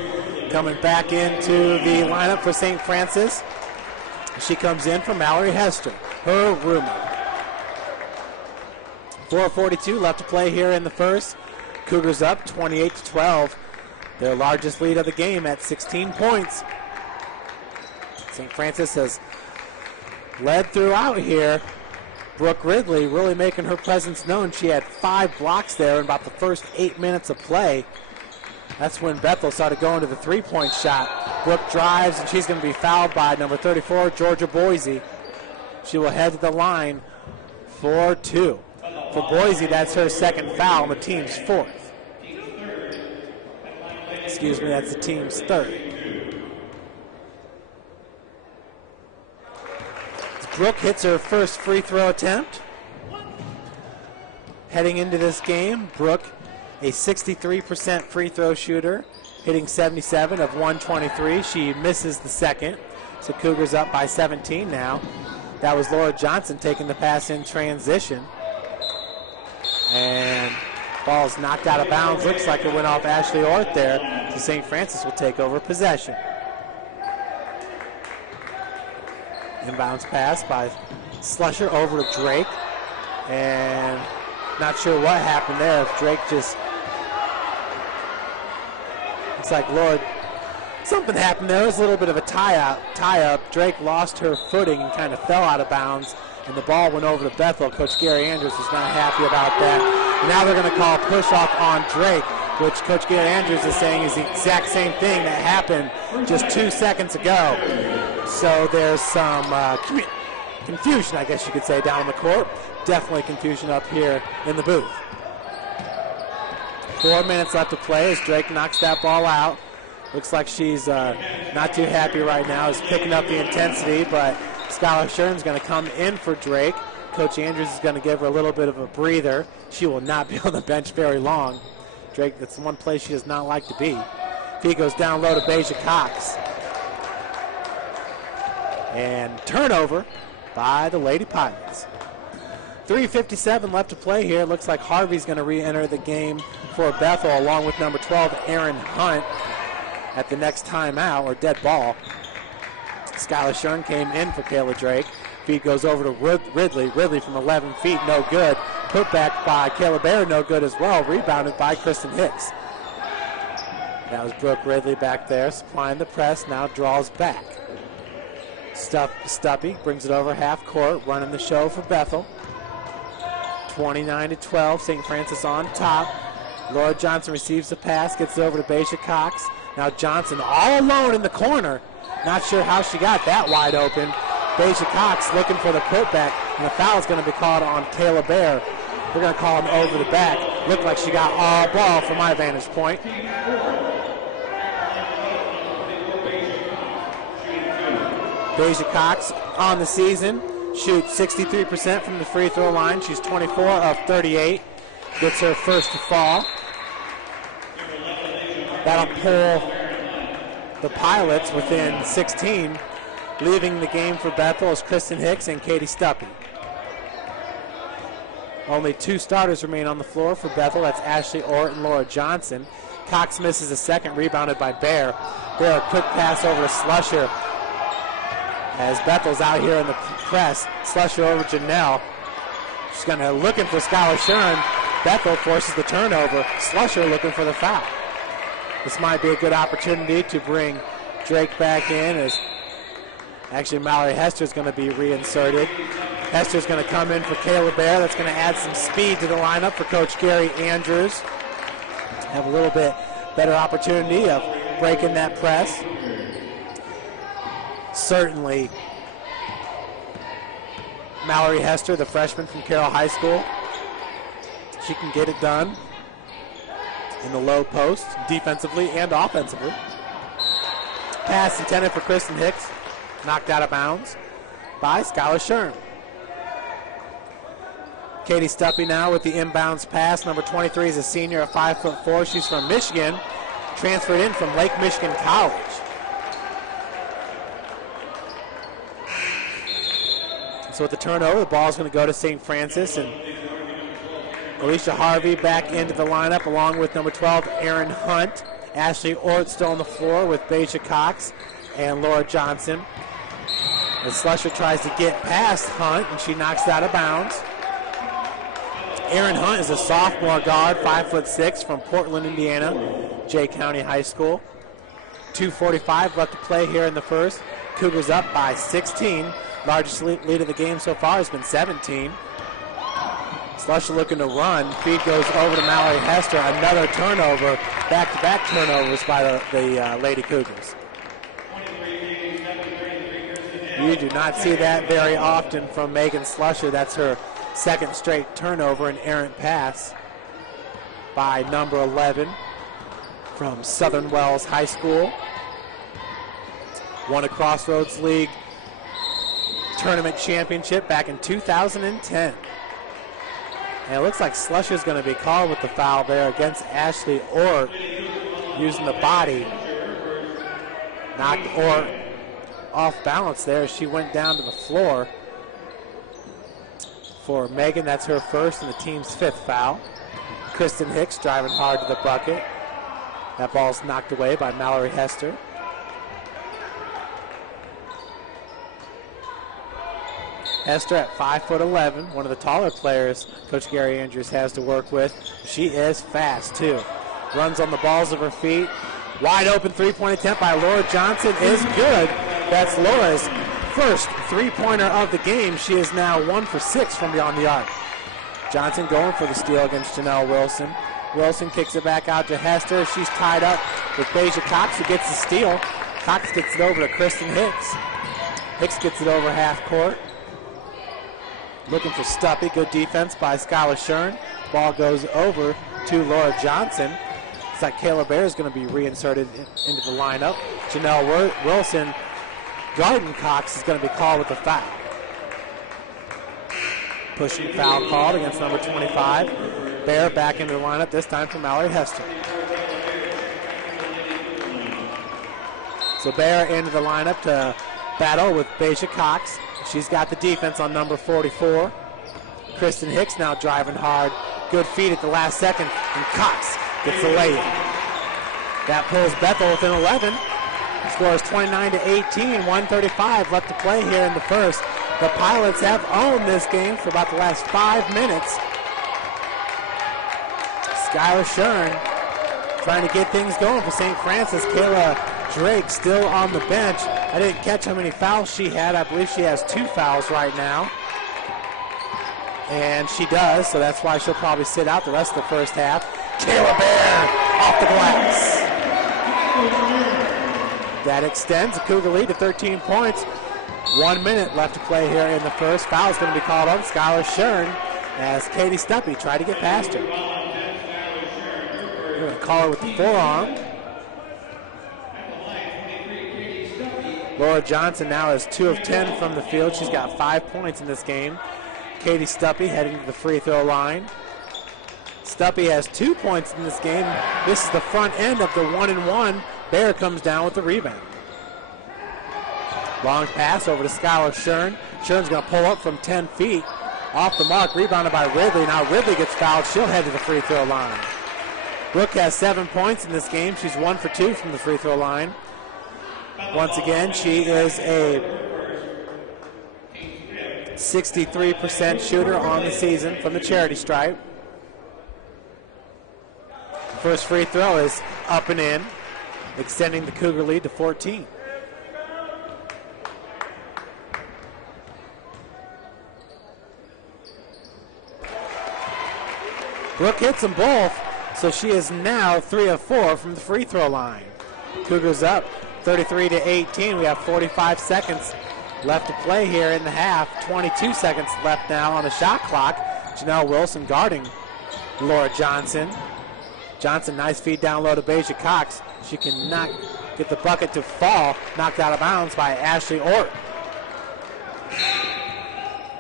coming back into the lineup for St. Francis. She comes in for Mallory Hester, her roommate. 4:42 left to play here in the first. Cougars up 28-12. Their largest lead of the game at 16 points. St. Francis has led throughout here. Brooke Ridley really making her presence known. She had 5 blocks there in about the first 8 minutes of play. That's when Bethel started going to the three-point shot. Brooke drives, and she's going to be fouled by number 34, Georgia Boise. She will head to the line for 2. For Boise, that's her second foul, and the team's 4th. Excuse me, that's the team's 3rd. Brooke hits her first free throw attempt. Heading into this game, Brooke, a 63% free throw shooter, hitting 77 of 123. She misses the second, so Cougars up by 17 now. That was Laura Johnson taking the pass in transition. And ball's knocked out of bounds. Looks like it went off Ashley Orth there. So St. Francis will take over possession. Inbounds pass by Slusher over to Drake. And not sure what happened there. If Drake just... Looks like Laura... Something happened there. It was a little bit of a tie-up. Drake lost her footing and kind of fell out of bounds. And the ball went over to Bethel. Coach Gary Andrews was not happy about that. And now they're going to call push-off on Drake, which Coach Gary Andrews is saying is the exact same thing that happened just 2 seconds ago. So there's some confusion, I guess you could say, down on the court. Definitely confusion up here in the booth. 4 minutes left to play as Drake knocks that ball out. Looks like she's not too happy right now. Is picking up the intensity, but Skylar Shern's going to come in for Drake. Coach Andrews is going to give her a little bit of a breather. She will not be on the bench very long. Drake, that's one place she does not like to be. Feed goes down low to Beja Cox. And turnover by the Lady Pirates. 3:57 left to play here. Looks like Harvey's going to re-enter the game for Bethel along with number 12, Aaron Hunt, at the next timeout, or dead ball. Skylar Shern came in for Kayla Drake. Feed goes over to Ridley. Ridley from 11 feet, no good. Put back by Kayla Bear, no good as well. Rebounded by Kristen Hicks. That was Brooke Ridley back there supplying the press, now draws back. Stuppy brings it over half court, running the show for Bethel. 29-12, St. Francis on top. Laura Johnson receives the pass, gets it over to Beja Cox. Now Johnson all alone in the corner. Not sure how she got that wide open. Beja Cox looking for the putback, and the foul is going to be called on Kayla Bear. We're going to call him over the back. Looked like she got all ball from my vantage point. Beja Cox on the season shoots 63% from the free throw line. She's 24 of 38. Gets her first to fall. That'll pull the Pilots within 16. Leaving the game for Bethel is Kristen Hicks and Katie Stuppy. Only 2 starters remain on the floor for Bethel. That's Ashley Orr and Laura Johnson. Cox misses a second, rebounded by Bear. Bear, a quick pass over to Slusher. As Bethel's out here in the press. Slusher over Janelle. She's going to looking for Skylar Shern. Bethel forces the turnover. Slusher looking for the foul. This might be a good opportunity to bring Drake back in, as actually Mallory Hester's going to be reinserted. Hester's going to come in for Kayla Bear. That's going to add some speed to the lineup for Coach Gary Andrews. Have a little bit better opportunity of breaking that press. Certainly Mallory Hester, the freshman from Carroll High School, she can get it done in the low post, defensively and offensively. Pass intended for Kristen Hicks, knocked out of bounds by Skylar Shern. Katie Stuppy now with the inbounds pass. Number 23 is a senior at 5'4". She's from Michigan, transferred in from Lake Michigan College. So with the turnover, the ball is going to go to St. Francis, and Alicia Harvey back into the lineup along with number 12, Aaron Hunt. Ashley Ort still on the floor with Beja Cox and Laura Johnson. As Slusher tries to get past Hunt, and she knocks it out of bounds. Aaron Hunt is a sophomore guard, 5'6", from Portland, Indiana, Jay County High School. 2:45 left to play here in the first. Cougars up by 16. Largest lead of the game so far has been 17. Slusher looking to run. Feed goes over to Mallory Hester. Another turnover. Back-to-back turnovers by the Lady Cougars. You do not see that very often from Megan Slusher. That's her second straight turnover, an errant pass by number 11 from Southern Wells High School. Won a Crossroads League tournament championship back in 2010. And it looks like Slusher's going to be called with the foul there against Ashley Orr, using the body. Knocked Orr off balance there as she went down to the floor. For Megan, that's her first and the team's fifth foul. Kristen Hicks driving hard to the bucket. That ball's knocked away by Mallory Hester. Hester at 5'11", one of the taller players Coach Gary Andrews has to work with. She is fast, too. Runs on the balls of her feet. Wide open three-point attempt by Laura Johnson is good. That's Laura's first three-pointer of the game. She is now 1 for 6 from beyond the arc. Johnson going for the steal against Janelle Wilson. Wilson kicks it back out to Hester. She's tied up with Beja Cox, who gets the steal. Cox gets it over to Kristen Hicks. Hicks gets it over half court. Looking for Stuppy. Good defense by Skylar Shern. Ball goes over to Laura Johnson. It's like Kayla Bear is going to be reinserted into the lineup. Janelle Wilson, Garden Cox, is going to be called with a foul. Pushing foul called against number 25. Bear back into the lineup, this time for Mallory Hester. So Bear into the lineup to battle with Beja Cox. She's got the defense on number 44. Kristen Hicks now driving hard. Good feed at the last second, and Cox gets the lay-in. That pulls Bethel within 11. Score is 29-18, 1:35 left to play here in the first. The Pilots have owned this game for about the last 5 minutes. Skylar Shern trying to get things going for St. Francis. Kayla Drake still on the bench. I didn't catch how many fouls she had. I believe she has 2 fouls right now. And she does, so that's why she'll probably sit out the rest of the first half. Kayla Bear off the glass. That extends the Cougar lead to 13 points. 1 minute left to play here in the first. Foul is going to be called on Skylar Shern as Katie Stuppy tried to get past her. We're going to call her with the forearm. Laura Johnson now has 2 of 10 from the field. She's got 5 points in this game. Katie Stuppy heading to the free throw line. Stuppy has 2 points in this game. This is the front end of the 1-and-1. Bear comes down with the rebound. Long pass over to Skylar Shern. Shern's going to pull up from 10 feet. Off the mark, rebounded by Ridley. Now Ridley gets fouled. She'll head to the free throw line. Brooke has 7 points in this game. She's 1 for 2 from the free throw line. Once again, she is a 63% shooter on the season from the charity stripe. First free throw is up and in, extending the Cougar lead to 14. Brooke hits them both, so she is now 3 of 4 from the free throw line. Cougars up 33-18. We have 45 seconds left to play here in the half. 22 seconds left now on the shot clock. Janelle Wilson guarding Laura Johnson. Johnson, nice feed down low to Beja Cox. She cannot get the bucket to fall. Knocked out of bounds by Ashley Ort.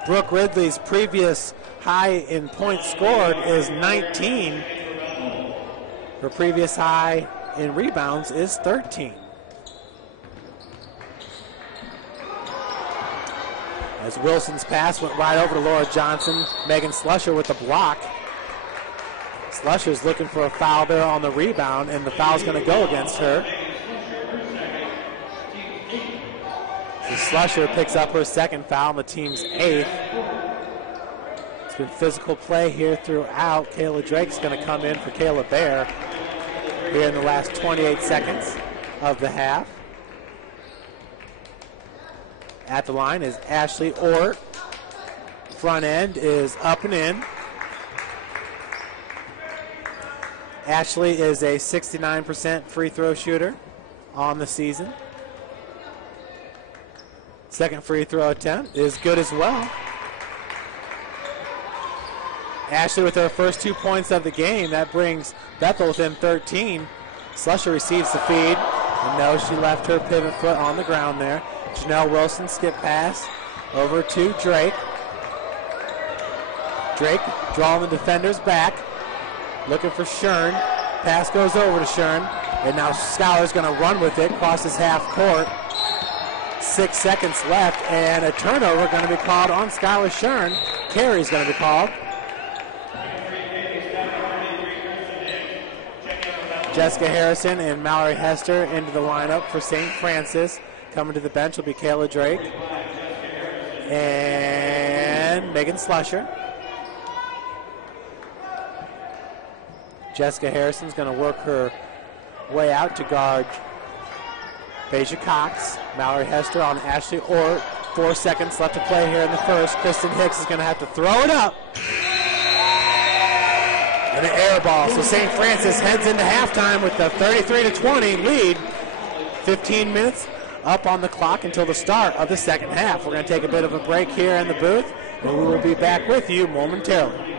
Brooke Ridley's previous high in points scored is 19. Her previous high in rebounds is 13. As Wilson's pass went right over to Laura Johnson, Megan Slusher with the block. Slusher's looking for a foul there on the rebound, and the foul's going to go against her. So Slusher picks up her second foul, and the team's 8th. It's been physical play here throughout. Kayla Drake's going to come in for Kayla Bear here in the last 28 seconds of the half. At the line is Ashley Ort. Front end is up and in. Ashley is a 69% free throw shooter on the season. Second free throw attempt is good as well. Ashley with her first 2 points of the game. That brings Bethel within 13. Slusher receives the feed. And no, she left her pivot foot on the ground there. Janelle Wilson skip pass over to Drake. Drake drawing the defenders back. Looking for Shern. Pass goes over to Shern. And now Schuyler's going to run with it. Crosses half court. 6 seconds left. And a turnover going to be called on Skylar Shern. Carry's going to be called. Jessica Harrison and Mallory Hester into the lineup for St. Francis. Coming to the bench will be Kayla Drake and Megan Slusher. Jessica Harrison's going to work her way out to guard Beja Cox. Mallory Hester on Ashley Ort. 4 seconds left to play here in the first. Kristen Hicks is going to have to throw it up. And an air ball. So St. Francis heads into halftime with the 33-20 lead. 15 minutes up on the clock until the start of the second half. We're going to take a bit of a break here in the booth, and we will be back with you momentarily.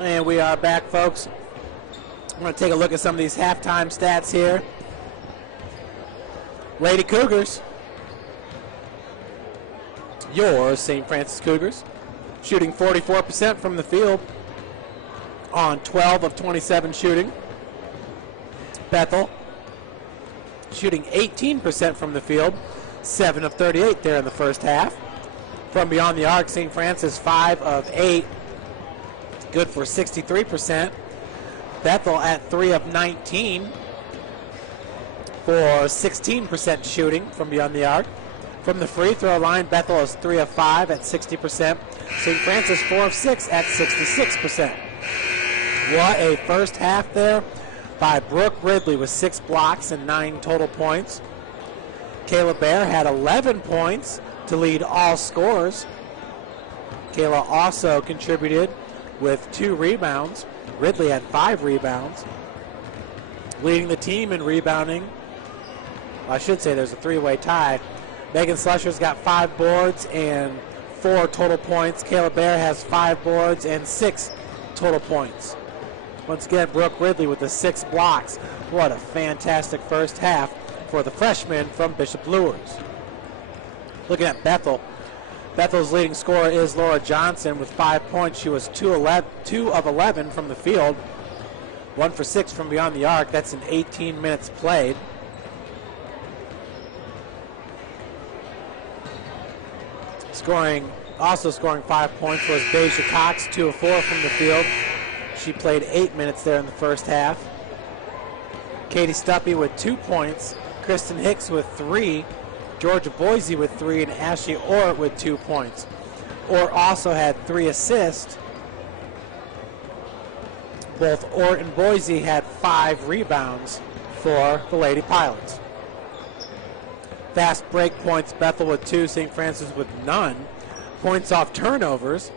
And we are back, folks. I'm going to take a look at some of these halftime stats here. Lady Cougars, your St. Francis Cougars, shooting 44% from the field on 12 of 27 shooting. Bethel shooting 18% from the field, 7 of 38 there in the first half. From beyond the arc, St. Francis 5 of 8, good for 63%. Bethel at 3 of 19 for 16% shooting from beyond the arc. From the free throw line, Bethel is 3 of 5 at 60%. St. Francis 4 of 6 at 66%. What a first half there by Brooke Ridley with 6 blocks and 9 total points. Kayla Bear had 11 points to lead all scorers. Kayla also contributed with 2 rebounds. Ridley had 5 rebounds. Leading the team in rebounding, I should say there's a 3-way tie. Megan Slusher's got 5 boards and 4 total points. Kayla Bear has 5 boards and 6 total points. Once again, Brooke Ridley with the 6 blocks. What a fantastic first half for the freshman from Bishop Luers. Looking at Bethel. Bethel's leading scorer is Laura Johnson with 5 points. She was 2 of 11 from the field, 1 for 6 from beyond the arc. That's in 18 minutes played. Also scoring 5 points was Deja Cox, 2 of 4 from the field. She played 8 minutes there in the first half. Katie Stuppy with 2 points. Kristen Hicks with 3. Georgia Boise with 3, and Ashley Orr with 2 points. Orr also had 3 assists. Both Orr and Boise had 5 rebounds for the Lady Pilots. Fast break points, Bethel with 2, St. Francis with none. Points off turnovers,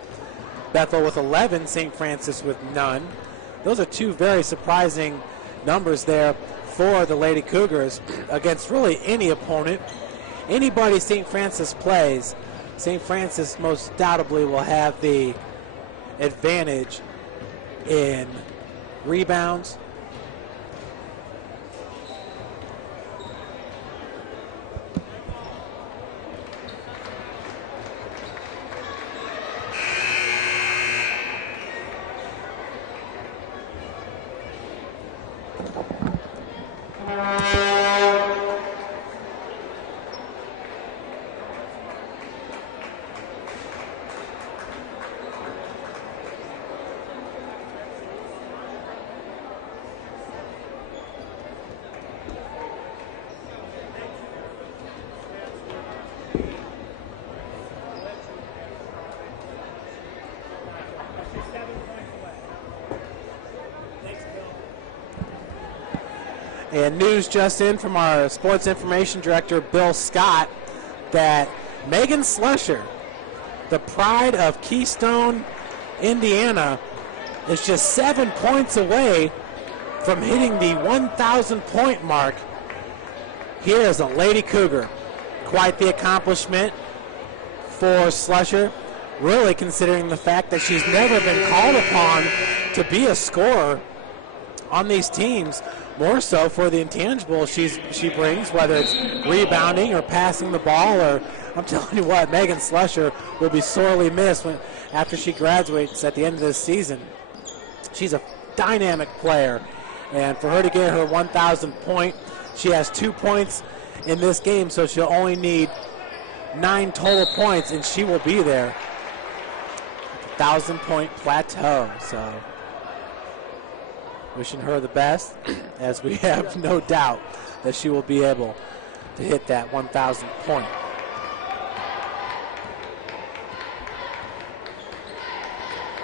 Bethel with 11, St. Francis with none. Those are 2 very surprising numbers there for the Lady Cougars against really any opponent. Anybody St. Francis plays, St. Francis most doubtably will have the advantage in rebounds, and news just in from our sports information director, Bill Scott, that Megan Slusher, the pride of Keystone, Indiana, is just 7 points away from hitting the 1,000 point mark here as a Lady Cougar. Quite the accomplishment for Slusher, really considering the fact that she's never been called upon to be a scorer on these teams. More so for the intangible she brings, whether it's rebounding or passing the ball, or I'm telling you what, Megan Slusher will be sorely missed after she graduates at the end of this season. She's a dynamic player, and for her to get her 1,000 point, she has 2 points in this game, so she'll only need 9 total points, and she will be there at the 1,000 point plateau. So wishing her the best, as we have no doubt that she will be able to hit that 1,000 point.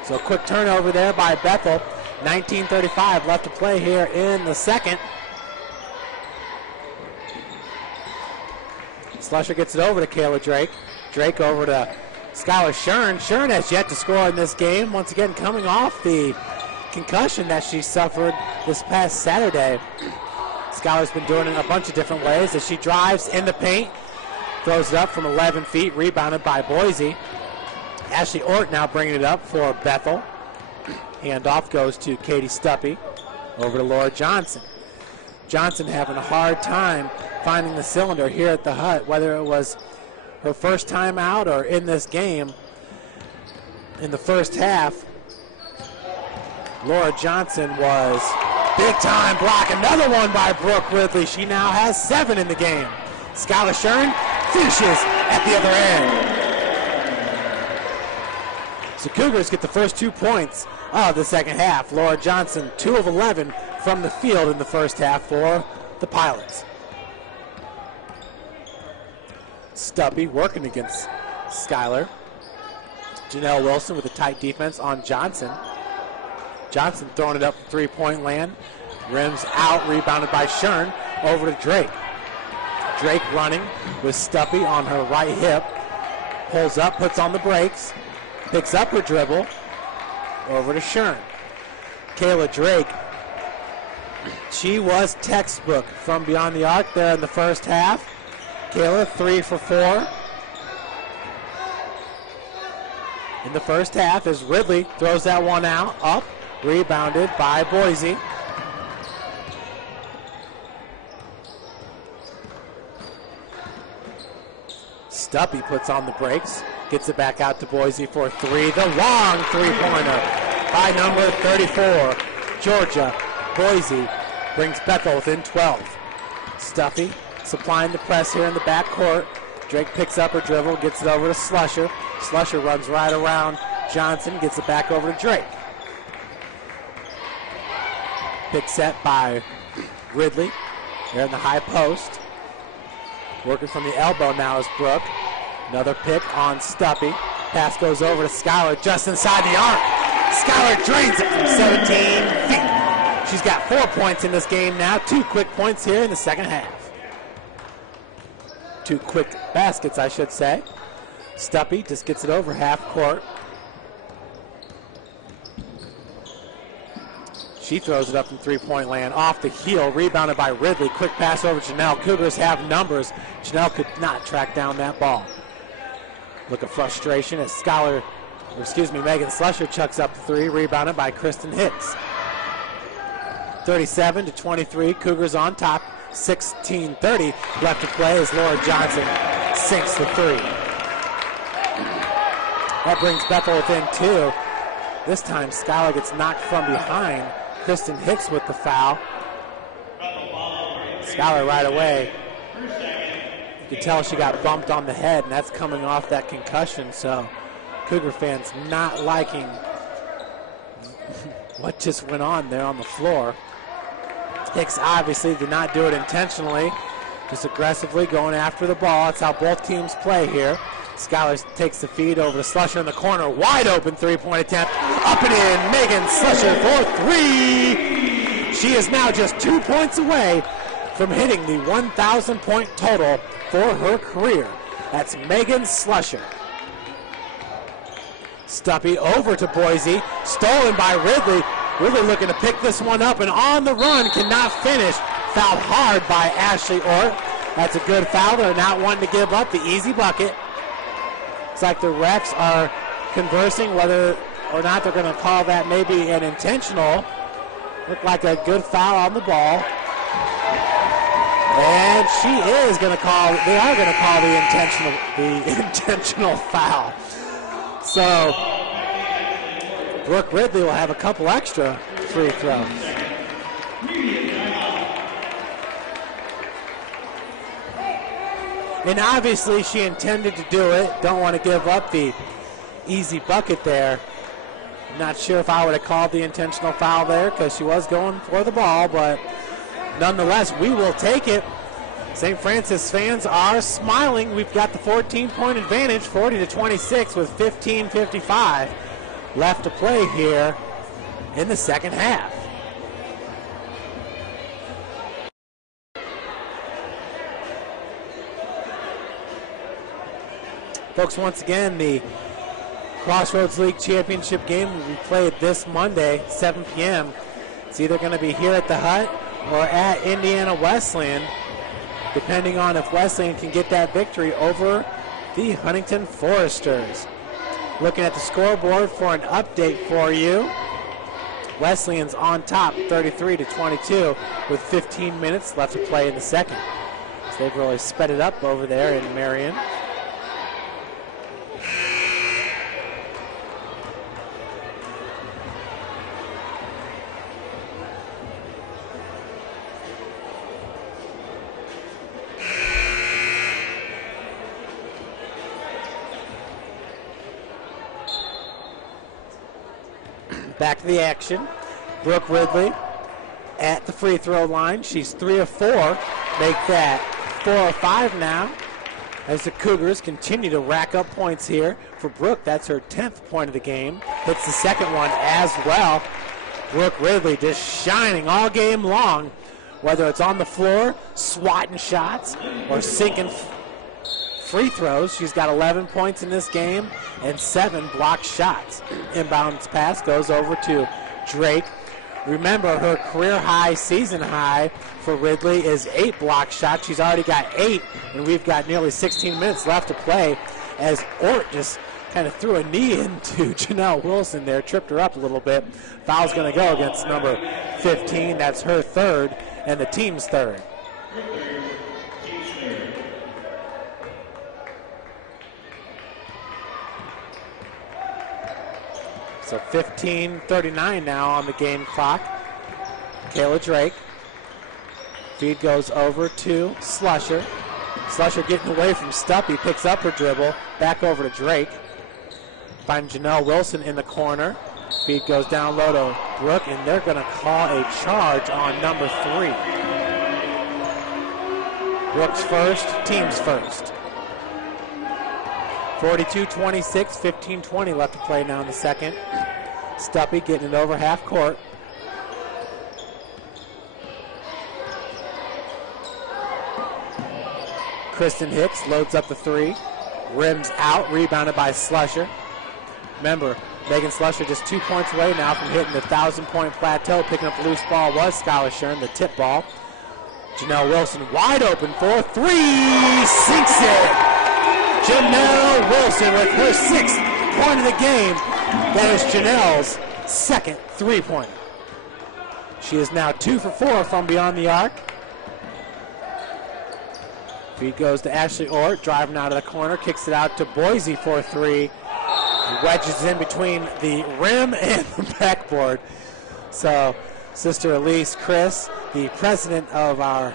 So a quick turnover there by Bethel. 19:35 left to play here in the second. Slusher gets it over to Kayla Drake. Drake over to Skylar Shern. Shern has yet to score in this game. Once again, coming off the concussion that she suffered this past Saturday. Skylar's been doing it in a bunch of different ways as she drives in the paint, throws it up from 11 feet, rebounded by Boise. Ashley Ort now bringing it up for Bethel. Handoff goes to Katie Stuppy. Over to Laura Johnson. Johnson having a hard time finding the cylinder here at the hut, whether it was her first time out or in this game. In the first half, Laura Johnson was big time block. Another one by Brooke Ridley. She now has 7 in the game. Skylar Shern finishes at the other end. So Cougars get the first 2 points of the second half. Laura Johnson, 2 of 11 from the field in the first half for the Pilots. Stuppy working against Skylar. Janelle Wilson with a tight defense on Johnson. Johnson throwing it up from three-point land. Rims out, rebounded by Shern. Over to Drake. Drake running with Stuppy on her right hip. Pulls up, puts on the brakes. Picks up her dribble. Over to Shern. Kayla Drake. She was textbook from beyond the arc there in the first half. Kayla 3 for 4. In the first half as Ridley throws that one out, up, rebounded by Boise. Stuppy puts on the brakes, gets it back out to Boise for 3. The long three-pointer by number 34, Georgia. Boise brings Bethel within 12. Stuppy supplying the press here in the backcourt. Drake picks up her dribble, gets it over to Slusher. Slusher runs right around Johnson, gets it back over to Drake. Pick set by Ridley. They're in the high post. Working from the elbow now is Brooke. Another pick on Stuppy. Pass goes over to Skylar just inside the arc. Skylar drains it from 17 feet. She's got 4 points in this game now. 2 quick points here in the second half. 2 quick baskets, I should say. Stuppy just gets it over half court. She throws it up from three-point land off the heel, rebounded by Ridley. Quick pass over to Janelle. Cougars have numbers. Janelle could not track down that ball. Look at frustration as Megan Slusher chucks up the 3, rebounded by Kristen Hicks. 37-23, Cougars on top. 16:30 left to play as Laura Johnson sinks the 3. That brings Bethel within 2. This time Skylar gets knocked from behind. Kristen Hicks with the foul. Skylar right away. You can tell she got bumped on the head, and that's coming off that concussion. So Cougar fans not liking what just went on there on the floor. Hicks obviously did not do it intentionally, just aggressively going after the ball. That's how both teams play here. Skylar takes the feed over to Slusher in the corner. Wide open three-point attempt. Up and in. Megan Slusher for 3. She is now just 2 points away from hitting the 1,000-point total for her career. That's Megan Slusher. Stuppy over to Boise. Stolen by Ridley. Ridley looking to pick this one up and on the run. Cannot finish. Fouled hard by Ashley Ort. That's a good foul. They're not wanting to give up the easy bucket. It's like the refs are conversing whether or not they're going to call that maybe an intentional. Looked like a good foul on the ball. And she is going to call, they are going to call the intentional foul. So Brooke Ridley will have a couple extra free throws. And obviously she intended to do it. Don't want to give up the easy bucket there. Not sure if I would have called the intentional foul there because she was going for the ball, but nonetheless, we will take it. St. Francis fans are smiling. We've got the 14-point advantage, 40-26 with 15:55 left to play here in the second half. Folks, once again, the Crossroads League Championship game will be played this Monday, 7 p.m. It's either going to be here at the Hut or at Indiana Wesleyan. depending on if Wesleyan can get that victory over the Huntington Foresters. Looking at the scoreboard for an update for you. Wesleyan's on top 33-22 with 15 minutes left to play in the second. So they've really sped it up over there in Marion. Back to the action. Brooke Ridley at the free throw line. She's 3 of 4. Make that 4 of 5 now as the Cougars continue to rack up points here. For Brooke, that's her 10th point of the game. Hits the second one as well. Brooke Ridley just shining all game long, whether it's on the floor, swatting shots, or sinking free throws. She's got 11 points in this game and 7 blocked shots. Inbounds pass goes over to Drake. Remember, her career high, season high for Ridley is 8 blocked shots. She's already got 8, and we've got nearly 16 minutes left to play as Ort just kind of threw a knee into Janelle Wilson there, tripped her up a little bit. Foul's going to go against number 15. That's her third and the team's third. So 15:39 now on the game clock. Kayla Drake. Feed goes over to Slusher. Slusher getting away from Stuppy, picks up her dribble, back over to Drake. Find Janelle Wilson in the corner. Feed goes down low to Brooke, and they're going to call a charge on number 3. Brooks first, team's first. 42-26, 15-20 left to play now in the second. Stuppy getting it over half court. Kristen Hicks loads up the 3. Rims out, rebounded by Slusher. Remember, Megan Slusher just 2 points away now from hitting the 1,000-point plateau. Picking up the loose ball was Skylar Shern, the tip ball. Janelle Wilson wide open for 3, sinks it. Janelle Wilson with her 6th point of the game. That is Janelle's second 3-pointer. She is now 2 for 4 from beyond the arc. Feed goes to Ashley Ort, driving out of the corner, kicks it out to Boise for 3. He wedges in between the rim and the backboard. So Sister Elise Chris, the president of our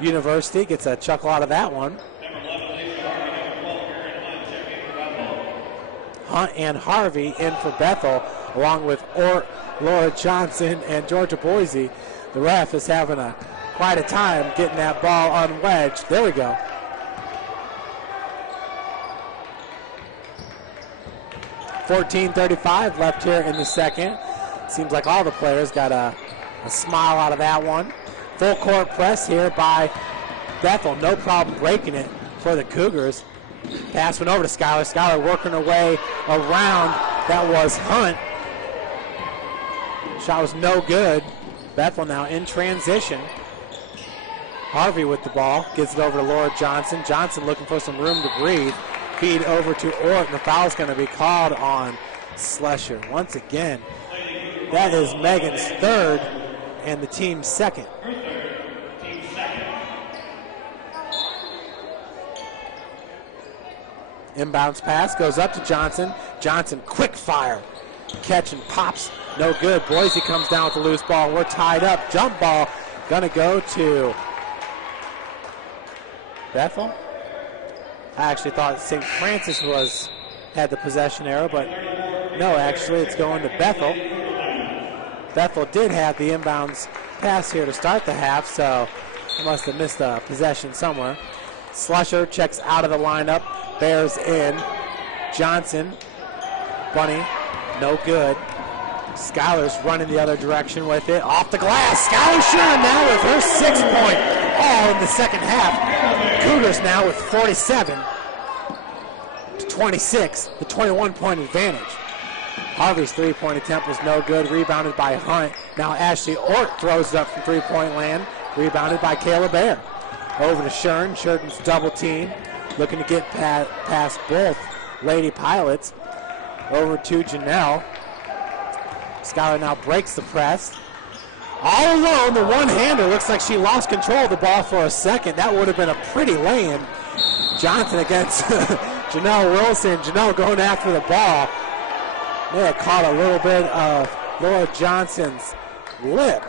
university, gets a chuckle out of that one. Hunt and Harvey in for Bethel, along with Laura Johnson and Georgia Boise. The ref is having quite a time getting that ball unwedged. There we go. .35 left here in the second. Seems like all the players got a smile out of that one. Full court press here by Bethel. No problem breaking it for the Cougars. Pass went over to Skylar. Skylar working her way around. That was Hunt. Shot was no good. Bethel now in transition. Harvey with the ball. Gives it over to Laura Johnson. Johnson looking for some room to breathe. Feed over to Ort, and the foul's going to be called on Slusher. Once again, that is Megan's third and the team's second. Inbounds pass goes up to Johnson. Johnson, quick fire. Catch and pops. No good. Boise comes down with the loose ball. We're tied up. Jump ball going to go to Bethel. I actually thought St. Francis had the possession arrow, but no, actually it's going to Bethel. Bethel did have the inbounds pass here to start the half, so he must have missed a possession somewhere. Slusher checks out of the lineup, bears in. Johnson, Bunny, no good. Skylar's running the other direction with it. Off the glass, Skylar Shern now with her 6th point, all in the second half. Cougars now with 47-26, the 21-point advantage. Harvey's 3-point attempt was no good, rebounded by Hunt. Now Ashley Ort throws it up from 3-point land, rebounded by Kayla Bear. Over to Shern. Sheridan's double team. Looking to get past both Lady Pilots. Over to Janelle. Skylar now breaks the press. All alone, the one-hander. Looks like she lost control of the ball for a second. That would have been a pretty lay-in. Johnson against Janelle Wilson. Janelle going after the ball. May have caught a little bit of Laura Johnson's lip.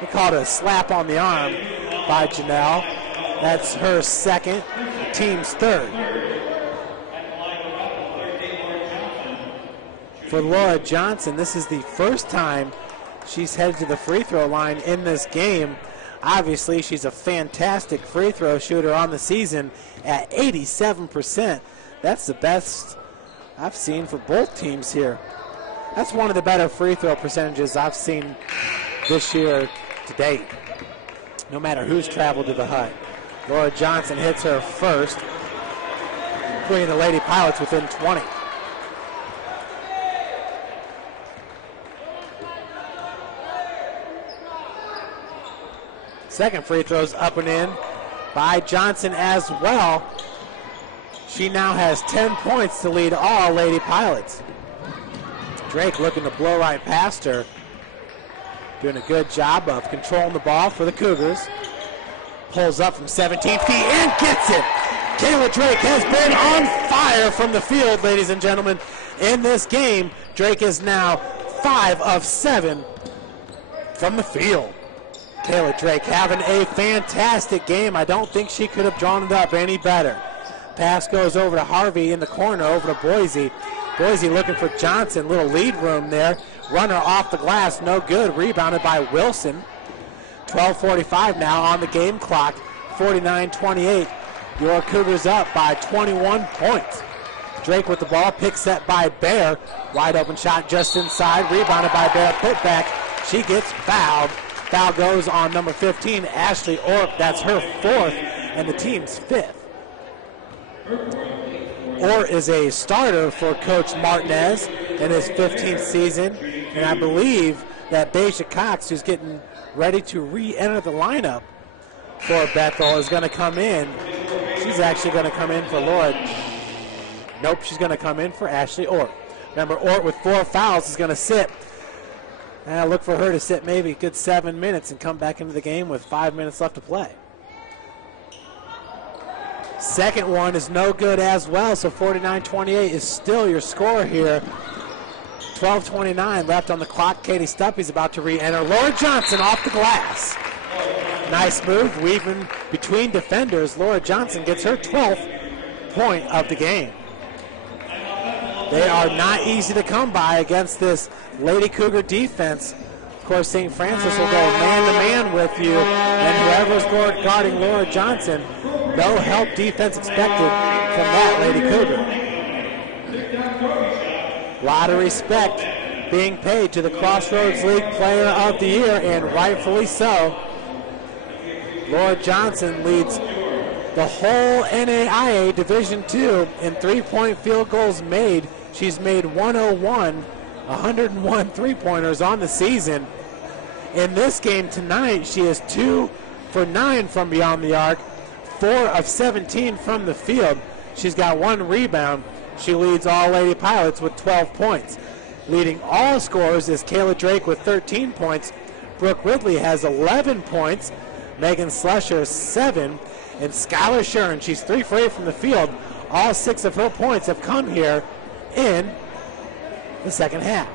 They called it a slap on the arm by Janelle. That's her second, team's third. For Laura Johnson, this is the first time she's headed to the free throw line in this game. Obviously, she's a fantastic free throw shooter on the season at 87%. That's the best I've seen for both teams here. That's one of the better free throw percentages I've seen this year to date, no matter who's traveled to the hut. Laura Johnson hits her first, putting the Lady Pilots within 20. Second free throw's up and in by Johnson as well. She now has 10 points to lead all Lady Pilots. Drake looking to blow right past her. Doing a good job of controlling the ball for the Cougars. Pulls up from 17 feet and gets it. Kayla Drake has been on fire from the field, ladies and gentlemen. In this game, Drake is now 5 of 7 from the field. Kayla Drake having a fantastic game. I don't think she could have drawn it up any better. Pass goes over to Harvey in the corner, over to Boise. Boise looking for Johnson, little lead room there. Runner off the glass, no good. Rebounded by Wilson. 12:45 now on the game clock. 49-28. Your Cougars up by 21 points. Drake with the ball, pick set by Bear. Wide open shot just inside. Rebounded by Bear, put back. She gets fouled. Foul goes on number 15, Ashley Orp. That's her fourth and the team's fifth. Orr is a starter for Coach Martinez in his 15th season. And I believe that Beja Cox, who's getting ready to re-enter the lineup for Bethel, is going to come in. She's actually going to come in for Laura. Nope, she's going to come in for Ashley Orr. Remember, Orr with 4 fouls is going to sit. And I look for her to sit maybe a good 7 minutes and come back into the game with 5 minutes left to play. Second one is no good as well, so 49-28 is still your score here. 12:29 left on the clock. Katie Stuppy's about to re-enter. Laura Johnson off the glass. Nice move, weaving between defenders. Laura Johnson gets her 12th point of the game. They are not easy to come by against this Lady Cougar defense. Of course, St. Francis will go man-to-man with you, and whoever's guarding Laura Johnson, no help defense expected from that Lady Cougar. A lot of respect being paid to the Crossroads League Player of the Year, and rightfully so. Laura Johnson leads the whole NAIA Division II in three-point field goals made. She's made 101 three-pointers on the season. In this game tonight, she is 2 for 9 from beyond the arc, 4 of 17 from the field. She's got 1 rebound. She leads all Lady Pilots with 12 points. Leading all scorers is Kayla Drake with 13 points. Brooke Ridley has 11 points. Megan Slusher 7. And Skylar Shern, she's 3 for 8 from the field. All 6 of her points have come here in the second half.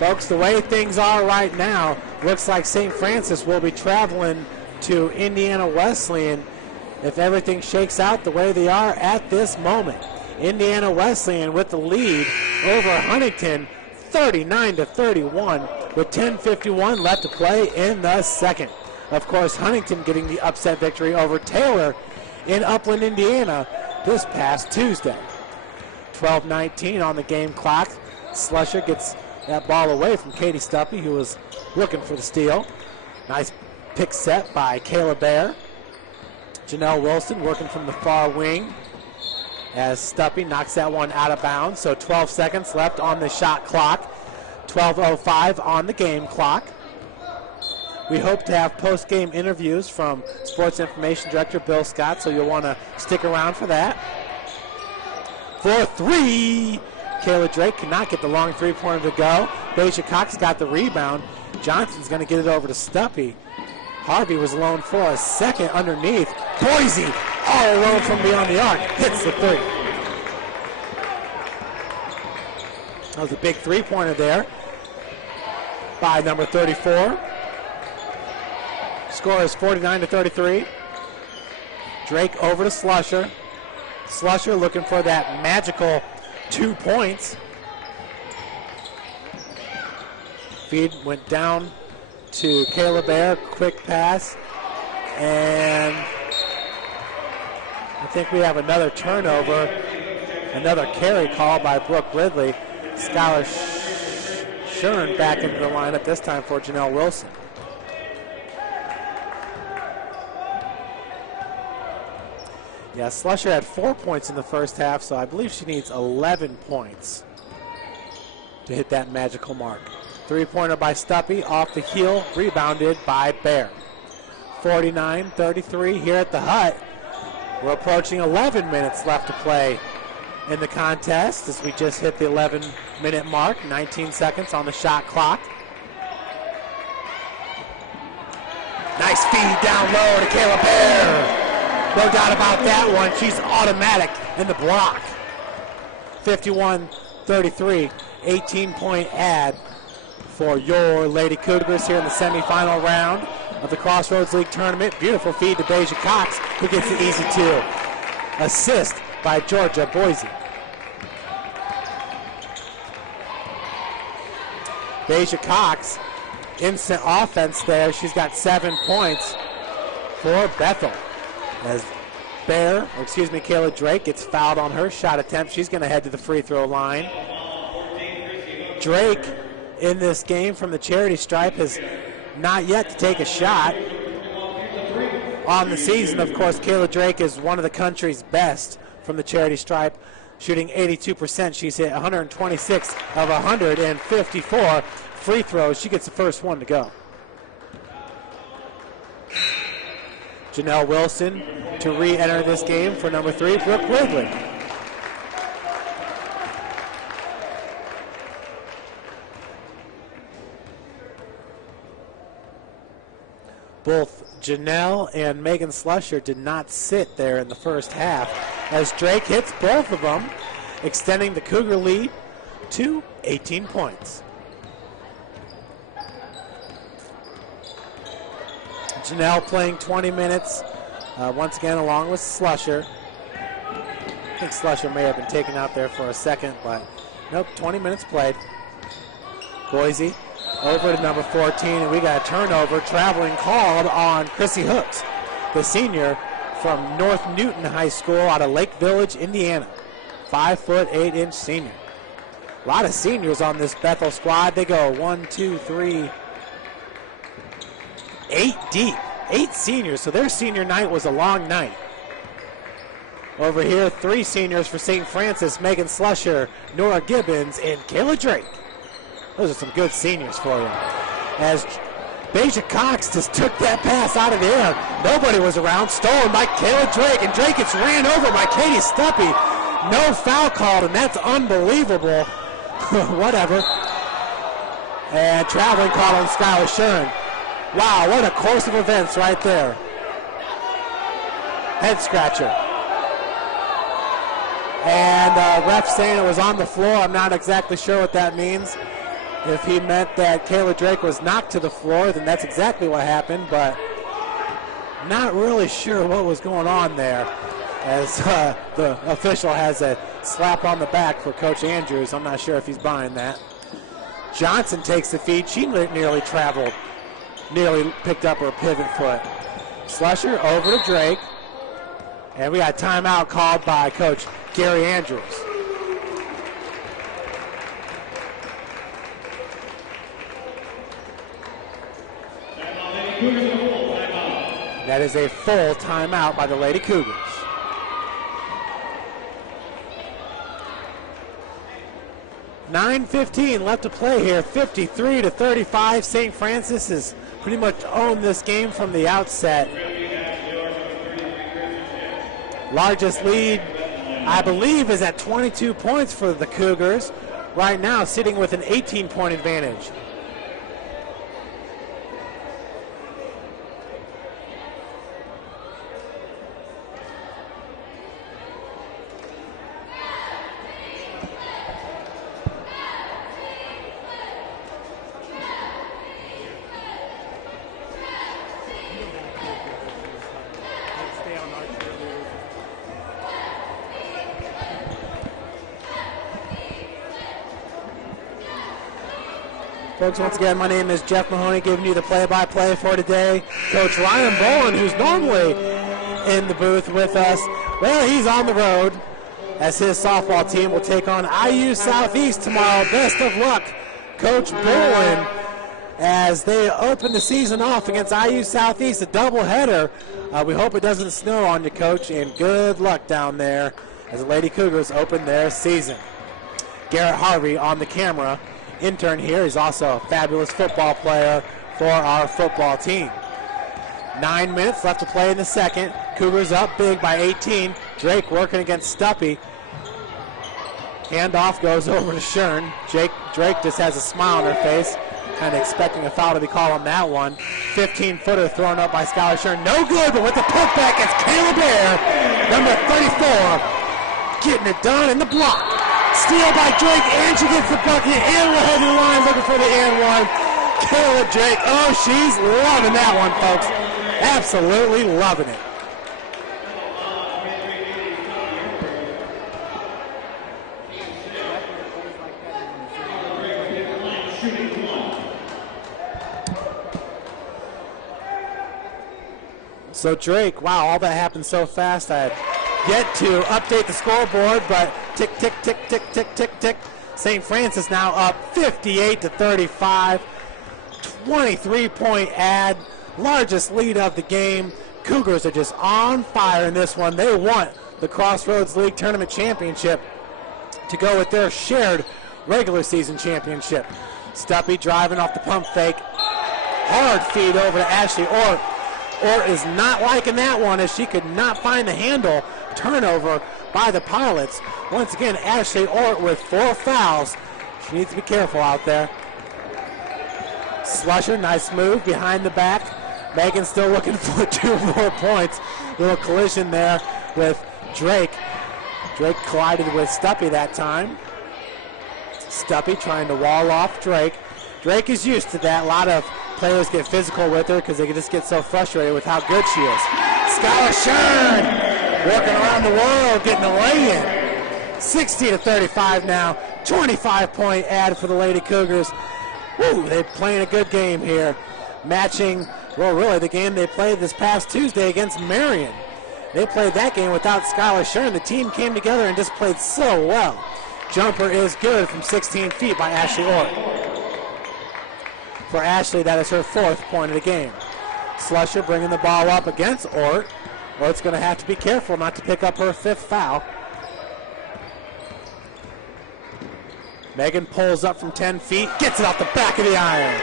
Folks, the way things are right now, looks like St. Francis will be traveling to Indiana Wesleyan if everything shakes out the way they are at this moment. Indiana Wesleyan with the lead over Huntington, 39-31, with 10:51 left to play in the second. Of course, Huntington getting the upset victory over Taylor in Upland, Indiana this past Tuesday. 12:19 on the game clock. Slusher gets that ball away from Katie Stuppy, who was looking for the steal. Nice pick set by Kayla Bear. Janelle Wilson working from the far wing as Stuppy knocks that one out of bounds. So 12 seconds left on the shot clock. 12:05 on the game clock. We hope to have post-game interviews from Sports Information Director Bill Scott, so you'll want to stick around for that. For three, Kayla Drake could not get the long three-pointer to go. Deja Cox got the rebound. Johnson's going to get it over to Stuppy. Harvey was alone for a second underneath. Boise, all alone from beyond the arc, hits the three. That was a big three-pointer there by number 34. Score is 49-33. Drake over to Slusher. Slusher looking for that magical 2 points. Feed went down to Kayla Bear, quick pass, and I think we have another turnover, another carry call by Brooke Ridley. Skylar Shern back into the lineup, this time for Janelle Wilson. Yeah, Slusher had 4 points in the first half, so I believe she needs 11 points to hit that magical mark. Three-pointer by Stuppy, off the heel, rebounded by Bear. 49-33 here at the Hut. We're approaching 11 minutes left to play in the contest as we just hit the 11-minute mark, 19 seconds on the shot clock. Nice feed down low to Kayla Bear. No doubt about that one. She's automatic in the block. 51-33, 18-point ad for your Lady Cougars here in the semifinal round of the Crossroads League tournament. Beautiful feed to Deja Cox, who gets the easy two. Assist by Georgia Boise. Deja Cox, instant offense there. She's got 7 points for Bethel. As Kayla Drake gets fouled on her shot attempt, she's going to head to the free throw line. Drake in this game from the charity stripe has not yet to take a shot on the season. Of course, Kayla Drake is one of the country's best from the charity stripe, shooting 82%. She's hit 126 of 154 free throws. She gets the first one to go. Janelle Wilson to re-enter this game for number 3, Brooke Ridley. Both Janelle and Megan Slusher did not sit there in the first half as Drake hits both of them, extending the Cougar lead to 18 points. Janelle playing 20 minutes, once again along with Slusher. I think Slusher may have been taken out there for a second, but nope, 20 minutes played. Boise over to number 14, and we got a turnover, traveling called on Chrissy Hooks, the senior from North Newton High School out of Lake Village, Indiana. 5'8" senior. A lot of seniors on this Bethel squad. They go 1, 2, 3, 8 deep. 8 seniors, so their senior night was a long night. Over here, 3 seniors for St. Francis, Megan Slusher, Nora Gibbons, and Kayla Drake. Those are some good seniors for you. As Deja Cox just took that pass out of the air. Nobody was around. Stolen by Kayla Drake, and Drake gets ran over by Katie Stuppy. No foul called, and that's unbelievable. Whatever. And traveling call on Skylar Shern. Wow, what a course of events right there. Head scratcher. And ref saying it was on the floor. I'm not exactly sure what that means. If he meant that Kayla Drake was knocked to the floor, then that's exactly what happened, but not really sure what was going on there, as the official has a slap on the back for Coach Andrews. I'm not sure if he's buying that. Johnson takes the feed. She nearly picked up her pivot foot. Slusher over to Drake, and we got a timeout called by Coach Gary Andrews. That is a full timeout by the Lady Cougars. .9:15 left to play here. 53-35. St. Francis is pretty much owned this game from the outset. Largest lead, I believe, is at 22 points for the Cougars. Right now, sitting with an 18-point advantage. Folks, once again, my name is Jeff Mahoney, giving you the play-by-play for today. Coach Ryan Bowen, who's normally in the booth with us, well, he's on the road as his softball team will take on IU Southeast tomorrow. Best of luck, Coach Bowen, as they open the season off against IU Southeast, a doubleheader. We hope it doesn't snow on you, Coach, and good luck down there as the Lady Cougars open their season. Garrett Harvey on the camera. Intern here. He's also a fabulous football player for our football team. 9 minutes left to play in the second. Cougars up big by 18. Drake working against Stuppy. Handoff goes over to Shern. Drake just has a smile on her face, kind of expecting a foul to be called on that one. 15-footer thrown up by Skylar Shern. No good, but with the putback, it's Kayla Bear, number 34, getting it done in the block. Steal by Drake, and she gets the bucket, and we're heading to the line looking for the and one. Kayla Drake, oh, she's loving that one, folks. Absolutely loving it. So Drake, wow, all that happened so fast. I had yet to update the scoreboard, but tick, tick, tick, tick, tick, tick, tick. St. Francis now up 58-35. 23-point ad, largest lead of the game. Cougars are just on fire in this one. They want the Crossroads League Tournament Championship to go with their shared regular season championship. Stuppy driving off the pump fake. Hard feed over to Ashley Orr. Orr is not liking that one as she could not find the handle. Turnover by the Pilots. Once again, Ashley Orr with 4 fouls. She needs to be careful out there. Slusher, nice move behind the back. Megan still looking for 2 more points. Little collision there with Drake. Drake collided with Stuppy that time. Stuppy trying to wall off Drake. Drake is used to that. A lot of players get physical with her because they can just get so frustrated with how good she is. Skylar Shern working around the world, getting a lay-in. 60-35 now. 25-point ad for the Lady Cougars. Woo, they're playing a good game here. Matching, well, really, the game they played this past Tuesday against Marion. They played that game without Skylar Shern. The team came together and just played so well. Jumper is good from 16 feet by Ashley Orr. For Ashley, that is her 4th point of the game. Slusher bringing the ball up against Ort. Ort's going to have to be careful not to pick up her 5th foul. Megan pulls up from 10 feet, gets it off the back of the iron.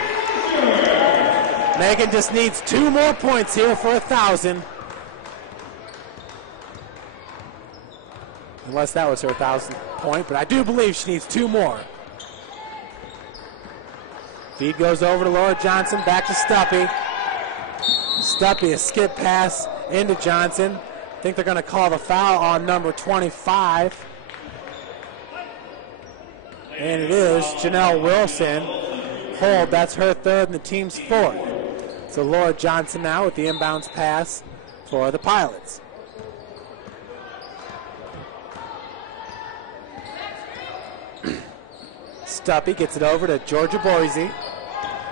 Megan just needs 2 more points here for 1,000. Unless that was her 1,000th point, but I do believe she needs 2 more. Feed goes over to Laura Johnson, back to Stuppy. Stuppy, a skip pass into Johnson. I think they're going to call the foul on number 25. And it is Janelle Wilson. Hold, that's her 3rd and the team's 4th. So Laura Johnson now with the inbounds pass for the Pilots. Stuppy gets it over to Georgia Boise.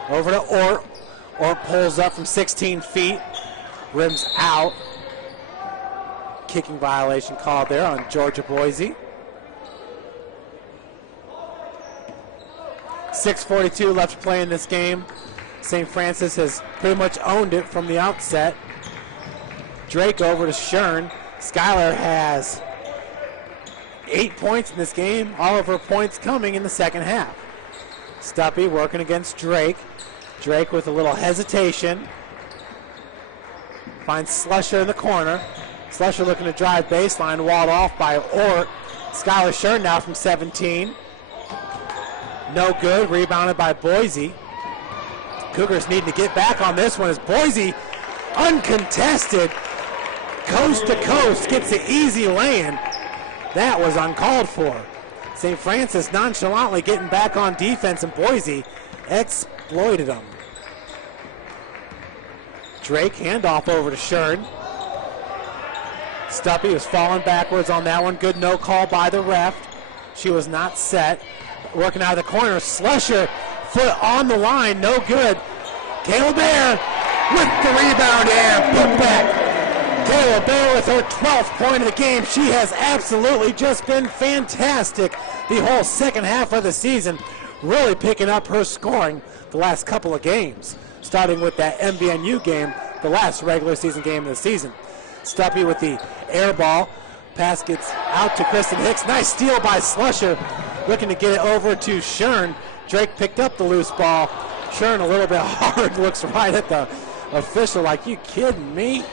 Over to Ort. Ort pulls up from 16 feet. Rims out. Kicking violation called there on Georgia Boise. 6:42 left to play in this game. St. Francis has pretty much owned it from the outset. Drake over to Shern. Skylar has 8 points in this game. All of her points coming in the second half. Stuppy working against Drake. Drake with a little hesitation. Finds Slusher in the corner. Slusher looking to drive baseline, walled off by Ort. Skylar Shern now from 17. No good, rebounded by Boise. Cougars needing to get back on this one as Boise, uncontested, coast to coast, gets the easy lay-in. That was uncalled for. St. Francis nonchalantly getting back on defense, and Boise exploited them. Drake, handoff over to Shern. Stuppy was falling backwards on that one. Good no call by the ref. She was not set. Working out of the corner. Slusher, foot on the line, no good. Kayla Bear with the rebound and put back. Kayla Bear with her 12th point of the game. She has absolutely just been fantastic the whole second half of the season. Really picking up her scoring the last couple of games. Starting with that MVNU game, the last regular season game of the season. Stuppy with the air ball. Pass gets out to Kristen Hicks. Nice steal by Slusher. Looking to get it over to Shern. Drake picked up the loose ball. Shern a little bit hard. Looks right at the official like, you kidding me?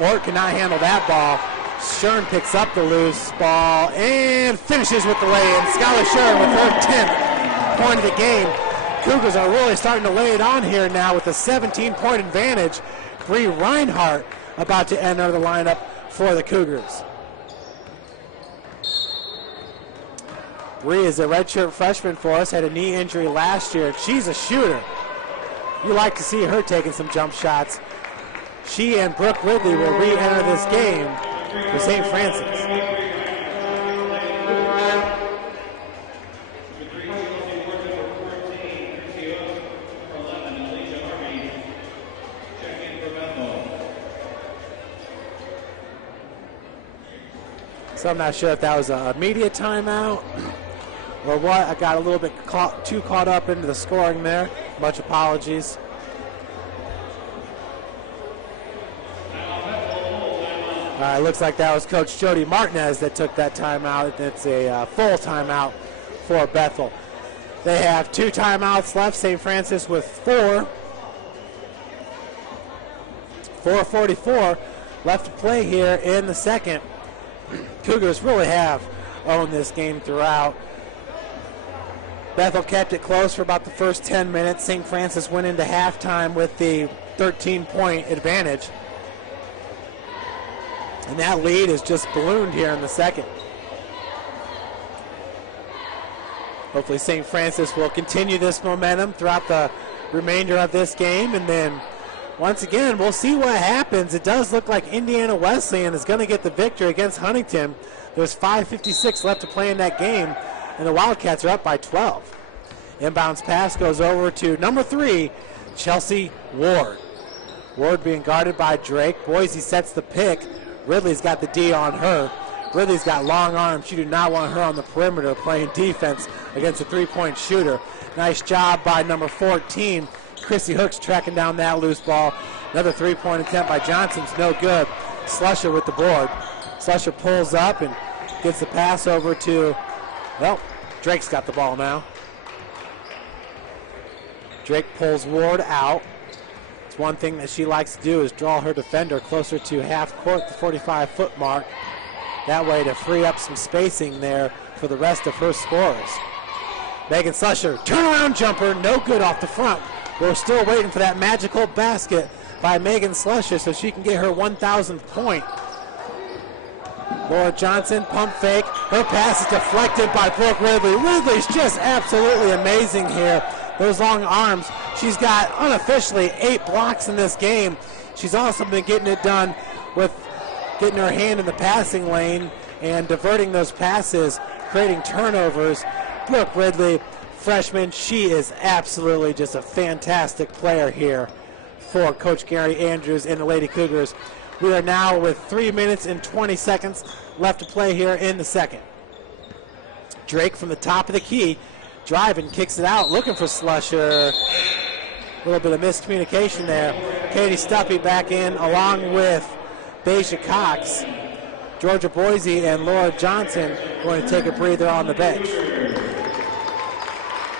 Ort cannot handle that ball. Shern picks up the loose ball and finishes with the lay-in. Skylar Shern with her 10th point of the game. Cougars are really starting to lay it on here now with a 17-point advantage. Bree Reinhardt about to enter the lineup for the Cougars. Bree is a redshirt freshman for us, had a knee injury last year. She's a shooter. You like to see her taking some jump shots. She and Brooke Ridley will re-enter this game for St. Francis. So I'm not sure if that was a media timeout or what. I got a little bit too caught up into the scoring there. Much apologies. It looks like that was Coach Jody Martinez that took that timeout. It's a full timeout for Bethel. They have 2 timeouts left. St. Francis with 4. 4:44 left to play here in the second. Cougars really have owned this game throughout. Bethel kept it close for about the first 10 minutes. St. Francis went into halftime with the 13-point advantage. And that lead is just ballooned here in the second. Hopefully St. Francis will continue this momentum throughout the remainder of this game. And then once again, we'll see what happens. It does look like Indiana Wesleyan is going to get the victory against Huntington. There's 5:56 left to play in that game, and the Wildcats are up by 12. Inbounds pass goes over to number 3, Chelsea Ward. Ward being guarded by Drake. Boise sets the pick. Ridley's got the D on her. Ridley's got long arms. You do not want her on the perimeter playing defense against a three-point shooter. Nice job by number 14. Chrissy Hooks tracking down that loose ball. Another three-point attempt by Johnson's no good. Slusher with the board. Slusher pulls up and gets the pass over to, well, Drake's got the ball now. Drake pulls Ward out. It's one thing that she likes to do is draw her defender closer to half court, the 45-foot mark. That way to free up some spacing there for the rest of her scorers. Megan Slusher, turnaround jumper, no good off the front. We're still waiting for that magical basket by Megan Slusher so she can get her 1,000th point. Laura Johnson, pump fake. Her pass is deflected by Brooke Ridley. Ridley's just absolutely amazing here. Those long arms. She's got unofficially 8 blocks in this game. She's also been getting it done with getting her hand in the passing lane and diverting those passes, creating turnovers. Brooke Ridley, freshman, she is absolutely just a fantastic player here for Coach Gary Andrews and the Lady Cougars. We are now with 3 minutes and 20 seconds left to play here in the second. Drake from the top of the key, driving, kicks it out, looking for Slusher. A little bit of miscommunication there. Katie Stuppy back in along with Beja Cox. Georgia Boise and Laura Johnson going to take a breather on the bench.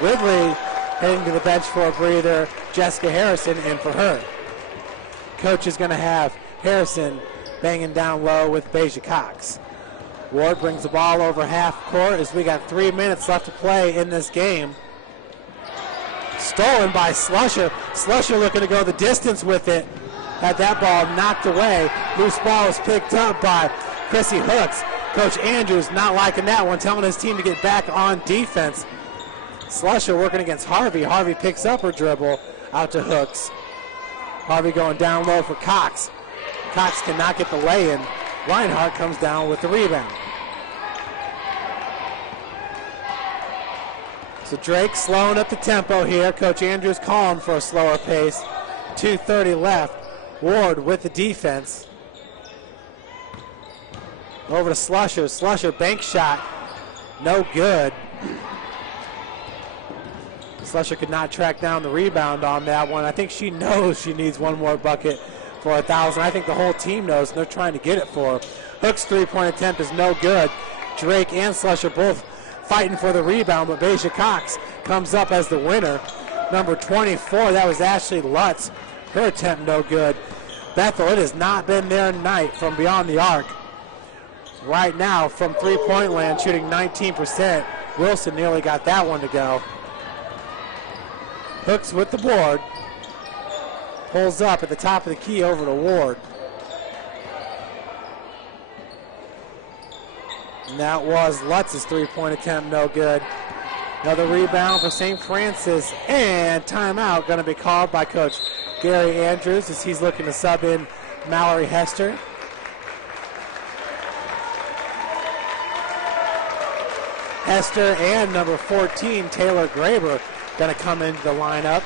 Ridley heading to the bench for a breather. Jessica Harrison in for her. Coach is going to have Harrison banging down low with Beja Cox. Ward brings the ball over half court as we got 3 minutes left to play in this game. Stolen by Slusher. Slusher looking to go the distance with it. Had that ball knocked away. Loose ball was picked up by Chrissy Hooks. Coach Andrews not liking that one, telling his team to get back on defense. Slusher working against Harvey. Harvey picks up her dribble out to Hooks. Harvey going down low for Cox. Cox cannot get the lay-in. Reinhardt comes down with the rebound. So Drake slowing up the tempo here. Coach Andrews calling for a slower pace. 2:30 left. Ward with the defense. Over to Slusher. Slusher bank shot. No good. Slusher could not track down the rebound on that one. I think she knows she needs one more bucket for 1,000. I think the whole team knows, and they're trying to get it for her. Hook's three-point attempt is no good. Drake and Slusher both fighting for the rebound, but Beja Cox comes up as the winner. Number 24, that was Ashley Lutz. Her attempt no good. Bethel, it has not been their night from beyond the arc. Right now, from three-point land, shooting 19%. Wilson nearly got that one to go. Hooks with the board. Pulls up at the top of the key over to Ward. And that was Lutz's three-point attempt, no good. Another rebound for St. Francis, and timeout going to be called by Coach Gary Andrews as he's looking to sub in Mallory Hester. Hester and number 14, Taylor Graber, going to come into the lineup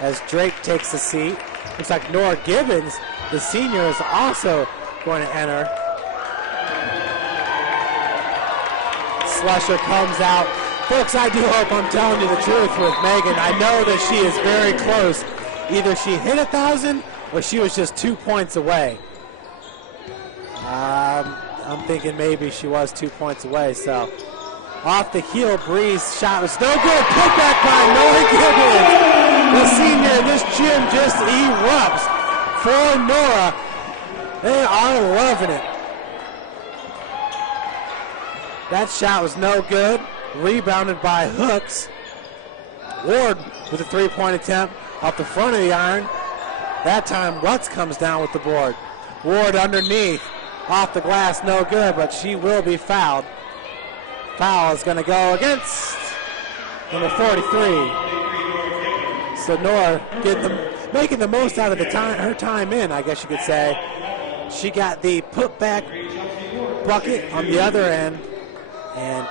as Drake takes a seat. Looks like Nora Gibbons, the senior, is also going to enter. Slusher comes out. Folks, I do hope I'm telling you the truth with Megan. I know that she is very close. Either she hit 1,000 or she was just 2 points away. I'm thinking maybe she was 2 points away. So off the heel, Breeze shot was no good. Put back by Nora Gibbons. The senior, this gym just erupts for Nora. They are loving it. That shot was no good. Rebounded by Hooks. Ward with a three-point attempt off the front of the iron. That time Lutz comes down with the board. Ward underneath. Off the glass, no good, but she will be fouled. Foul is going to go against number 43. So Nora making the most out of her time in, I guess you could say. She got the putback bucket on the other end. And,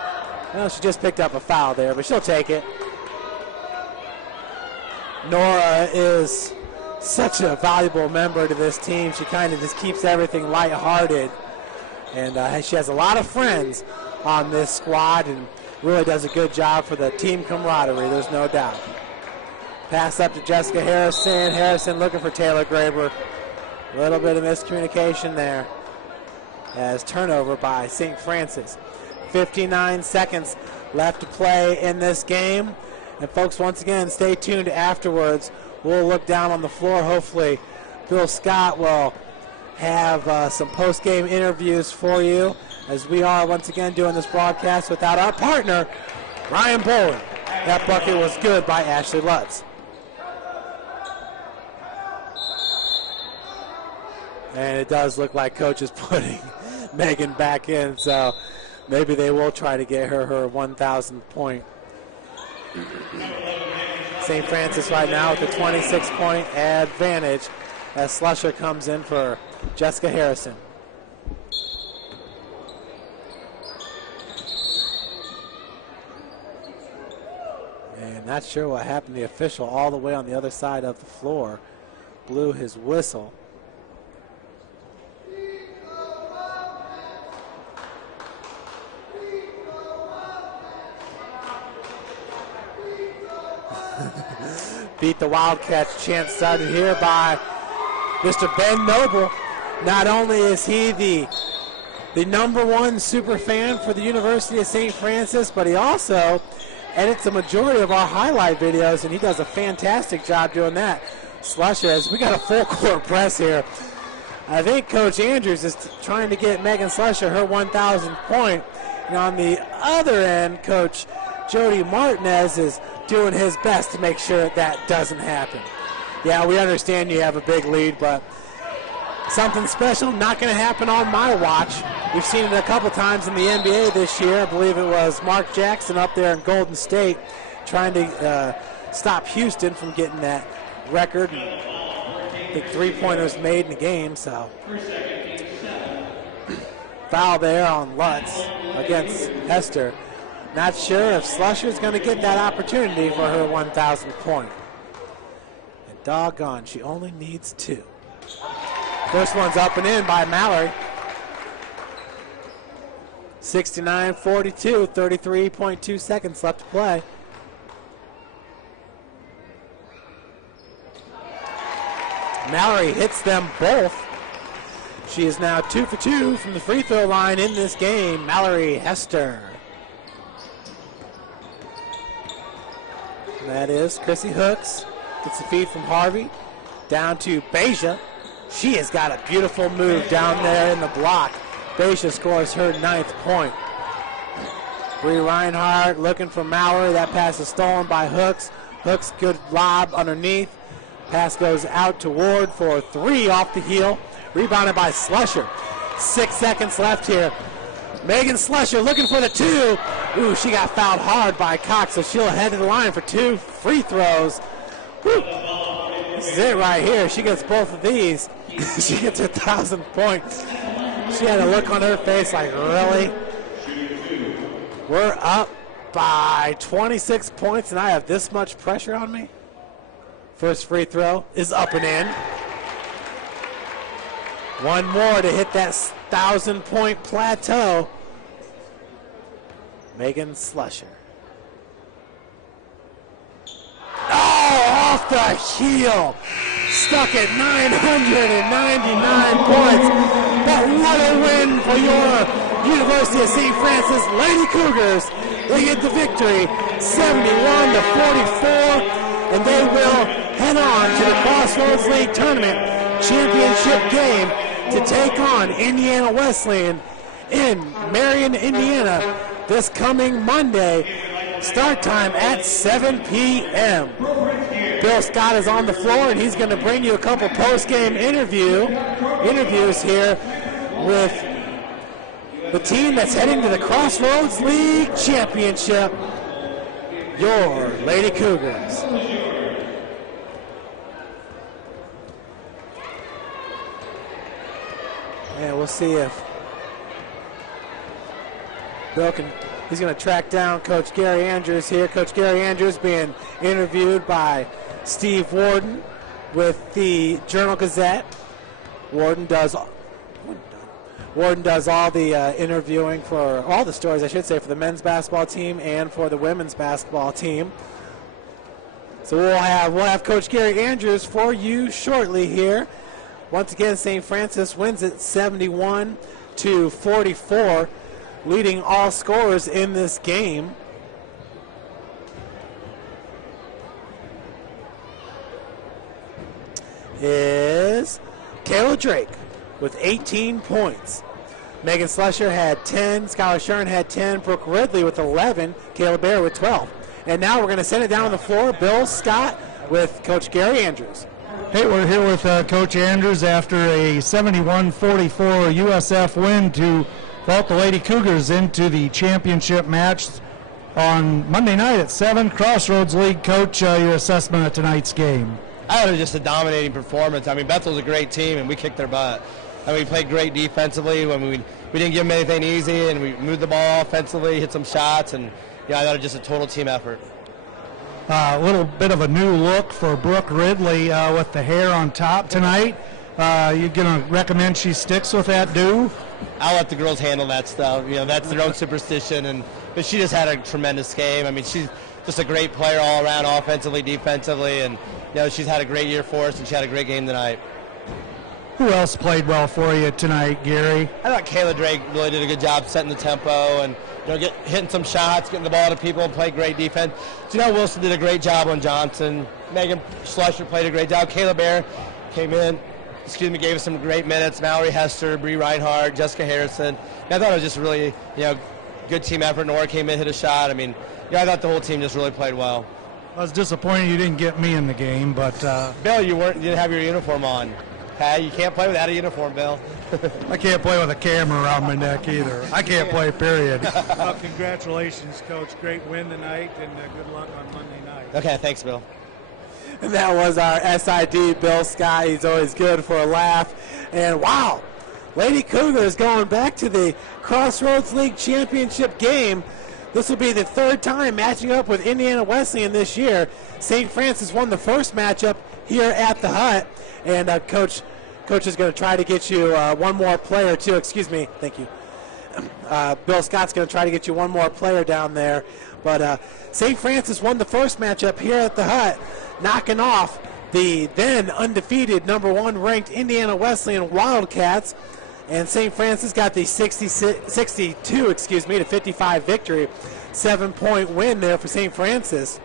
well, she just picked up a foul there, but she'll take it. Nora is such a valuable member to this team. She kind of just keeps everything lighthearted. And she has a lot of friends on this squad and really does a good job for the team camaraderie, there's no doubt. Pass up to Jessica Harrison. Harrison looking for Taylor Graber. A little bit of miscommunication there as turnover by St. Francis. 59 seconds left to play in this game. And folks, once again, stay tuned afterwards. We'll look down on the floor. Hopefully, Bill Scott will have some post-game interviews for you as we are once again doing this broadcast without our partner, Ryan Bowen. That bucket was good by Ashley Lutz. And it does look like Coach is putting Megan back in, so maybe they will try to get her 1,000th point. St. Francis right now with a 26-point advantage as Slusher comes in for Jessica Harrison. And not sure what happened. The official all the way on the other side of the floor blew his whistle. Beat the Wildcats chant started here by Mr. Ben Noble. Not only is he the #1 super fan for the University of St. Francis, but he also edits the majority of our highlight videos, and he does a fantastic job doing that. Slusher, as we got a full court press here. I think Coach Andrews is trying to get Megan Slusher her 1,000th point. And on the other end, Coach Jody Martinez is doing his best to make sure that doesn't happen. Yeah, we understand you have a big lead, but something special not going to happen on my watch. We've seen it a couple times in the NBA this year. I believe it was Mark Jackson up there in Golden State trying to stop Houston from getting that record. I think 3-pointers made in the game, so foul there on Lutz against Hester. Not sure if Slusher's going to get that opportunity for her 1,000th point. And doggone, she only needs 2. First one's up and in by Mallory. 69-42, 33.2 seconds left to play. Mallory hits them both. She is now 2 for 2 from the free throw line in this game. Mallory Hester. That is Chrissy Hooks. Gets the feed from Harvey. Down to Beja. She has got a beautiful move down there in the block. Beja scores her 9th point. Bree Reinhardt looking for Mallory. That pass is stolen by Hooks. Hooks, good lob underneath. Pass goes out to Ward for 3 off the heel. Rebounded by Slusher. 6 seconds left here. Megan Slusher looking for the 2. Ooh, she got fouled hard by Cox, so she'll head to the line for 2 free throws. Woo. This is it right here. She gets both of these. She gets her 1,000th point. She had a look on her face like, really? We're up by 26 points and I have this much pressure on me? First free throw is up and in. One more to hit that 1,000-point plateau. Megan Slusher. Oh, off the heel. Stuck at 999 points. But what a win for your University of St. Francis Lady Cougars. They get the victory, 71-44, and they will head on to the Crossroads League Tournament championship game to take on Indiana Wesleyan in Marion, Indiana, this coming Monday. Start time at 7 p.m. Bill Scott is on the floor, and he's going to bring you a couple post-game interviews here with the team that's heading to the Crossroads League Championship, your Lady Cougars. And we'll see if Bill can. He's going to track down Coach Gary Andrews here. Coach Gary Andrews being interviewed by Steve Warden with the Journal-Gazette. Warden does all the interviewing for all the stories, I should say, for the men's basketball team and for the women's basketball team. So we'll have Coach Gary Andrews for you shortly here. Once again, St. Francis wins it 71-44, leading all scorers in this game. Is Kayla Drake with 18 points. Megan Slusher had 10, Skylar Shern had 10, Brooke Ridley with 11, Kayla Bear with 12. And now we're going to send it down on the floor. Bill Scott with Coach Gary Andrews. Hey, we're here with Coach Andrews after a 71-44 USF win to vault the Lady Cougars into the championship match on Monday night at 7. Crossroads League. Coach, your assessment of tonight's game? I thought it was just a dominating performance. I mean, Bethel's a great team, and we kicked their butt. I mean, we played great defensively. When we didn't give them anything easy, and we moved the ball offensively, hit some shots, and I thought it was just a total team effort. A little bit of a new look for Brooke Ridley with the hair on top tonight. You going to recommend she sticks with that do? I'll let the girls handle that stuff. That's their own superstition, but she just had a tremendous game. I mean, she's just a great player all around, offensively, defensively, and she's had a great year for us, and she had a great game tonight. Who else played well for you tonight, Gary? I thought Kayla Drake really did a good job setting the tempo and hitting some shots, getting the ball to people, and played great defense. Janelle Wilson did a great job on Johnson. Megan Schleuscher played a great job. Kayla Bear came in, gave us some great minutes. Mallory Hester, Bree Reinhardt, Jessica Harrison. And I thought it was just really, good team effort. Nora came in, hit a shot. I mean, I thought the whole team just really played well. I was disappointed you didn't get me in the game, but Bill, you didn't have your uniform on. Hey, you can't play without a uniform, Bill. I can't play with a camera around my neck either. I can't play, period. Well, congratulations, Coach. Great win tonight, and good luck on Monday night. Okay, thanks, Bill. And that was our SID, Bill Scott. He's always good for a laugh. And wow, Lady Cougars going back to the Crossroads League Championship game. This will be the third time matching up with Indiana Wesleyan this year. St. Francis won the first matchup here at the Hut. And Coach is going to try to get you one more player, too. Excuse me. Thank you. Bill Scott's going to try to get you one more player down there. But St. Francis won the first matchup here at the Hut, knocking off the then undefeated #1 ranked Indiana Wesleyan Wildcats. And St. Francis got the 62 to 55 victory. 7-point win there for St. Francis.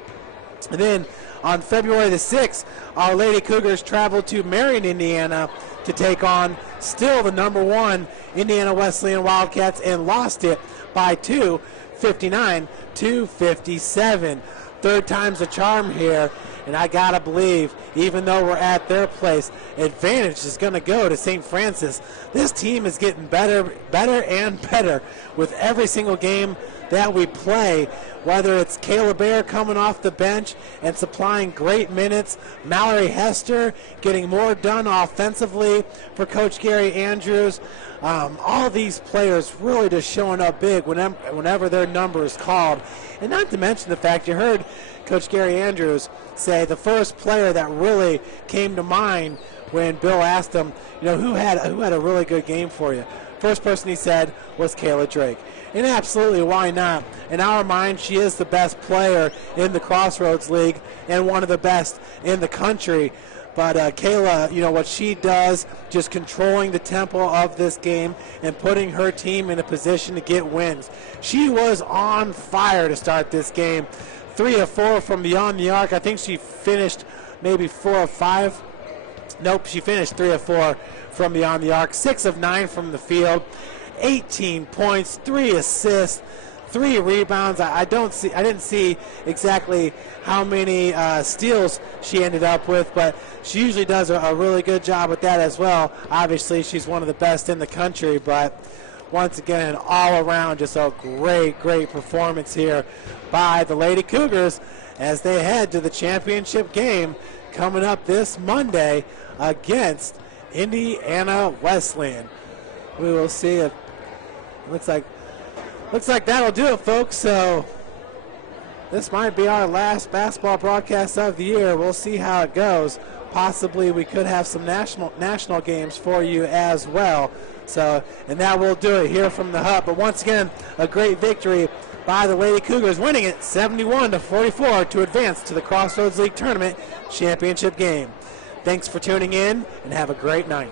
And then on February the 6th, our Lady Cougars traveled to Marion, Indiana to take on still the #1 Indiana Wesleyan Wildcats and lost it by 2, 59-57. Third time's a charm here, and I got to believe, even though we're at their place, advantage is going to go to St. Francis. This team is getting better and better with every single game that we play, whether it's Kayla Bear coming off the bench and supplying great minutes, Mallory Hester getting more done offensively for Coach Gary Andrews. All these players really just showing up big whenever their number is called. And not to mention the fact you heard Coach Gary Andrews say the first player that really came to mind when Bill asked him, who had a really good game for you. First person he said was Kayla Drake. And absolutely, why not? In our mind, she is the best player in the Crossroads League and one of the best in the country. But Kayla, what she does, just controlling the tempo of this game and putting her team in a position to get wins. She was on fire to start this game. 3 of 4 from beyond the arc. I think she finished maybe 4 of 5. Nope, she finished 3 of 4 from beyond the arc. 6 of 9 from the field. 18 points, 3 assists, 3 rebounds. I didn't see exactly how many steals she ended up with, but she usually does a really good job with that as well. Obviously, she's one of the best in the country, but once again, all around, just a great performance here by the Lady Cougars as they head to the championship game coming up this Monday against Indiana Wesleyan. We will see if looks like that'll do it, folks. So this might be our last basketball broadcast of the year. We'll see how it goes. Possibly we could have some national games for you as well. So, and that will do it here from the Hut. But once again, a great victory by the Lady Cougars, winning it 71-44 to advance to the Crossroads League Tournament Championship game. Thanks for tuning in, and have a great night.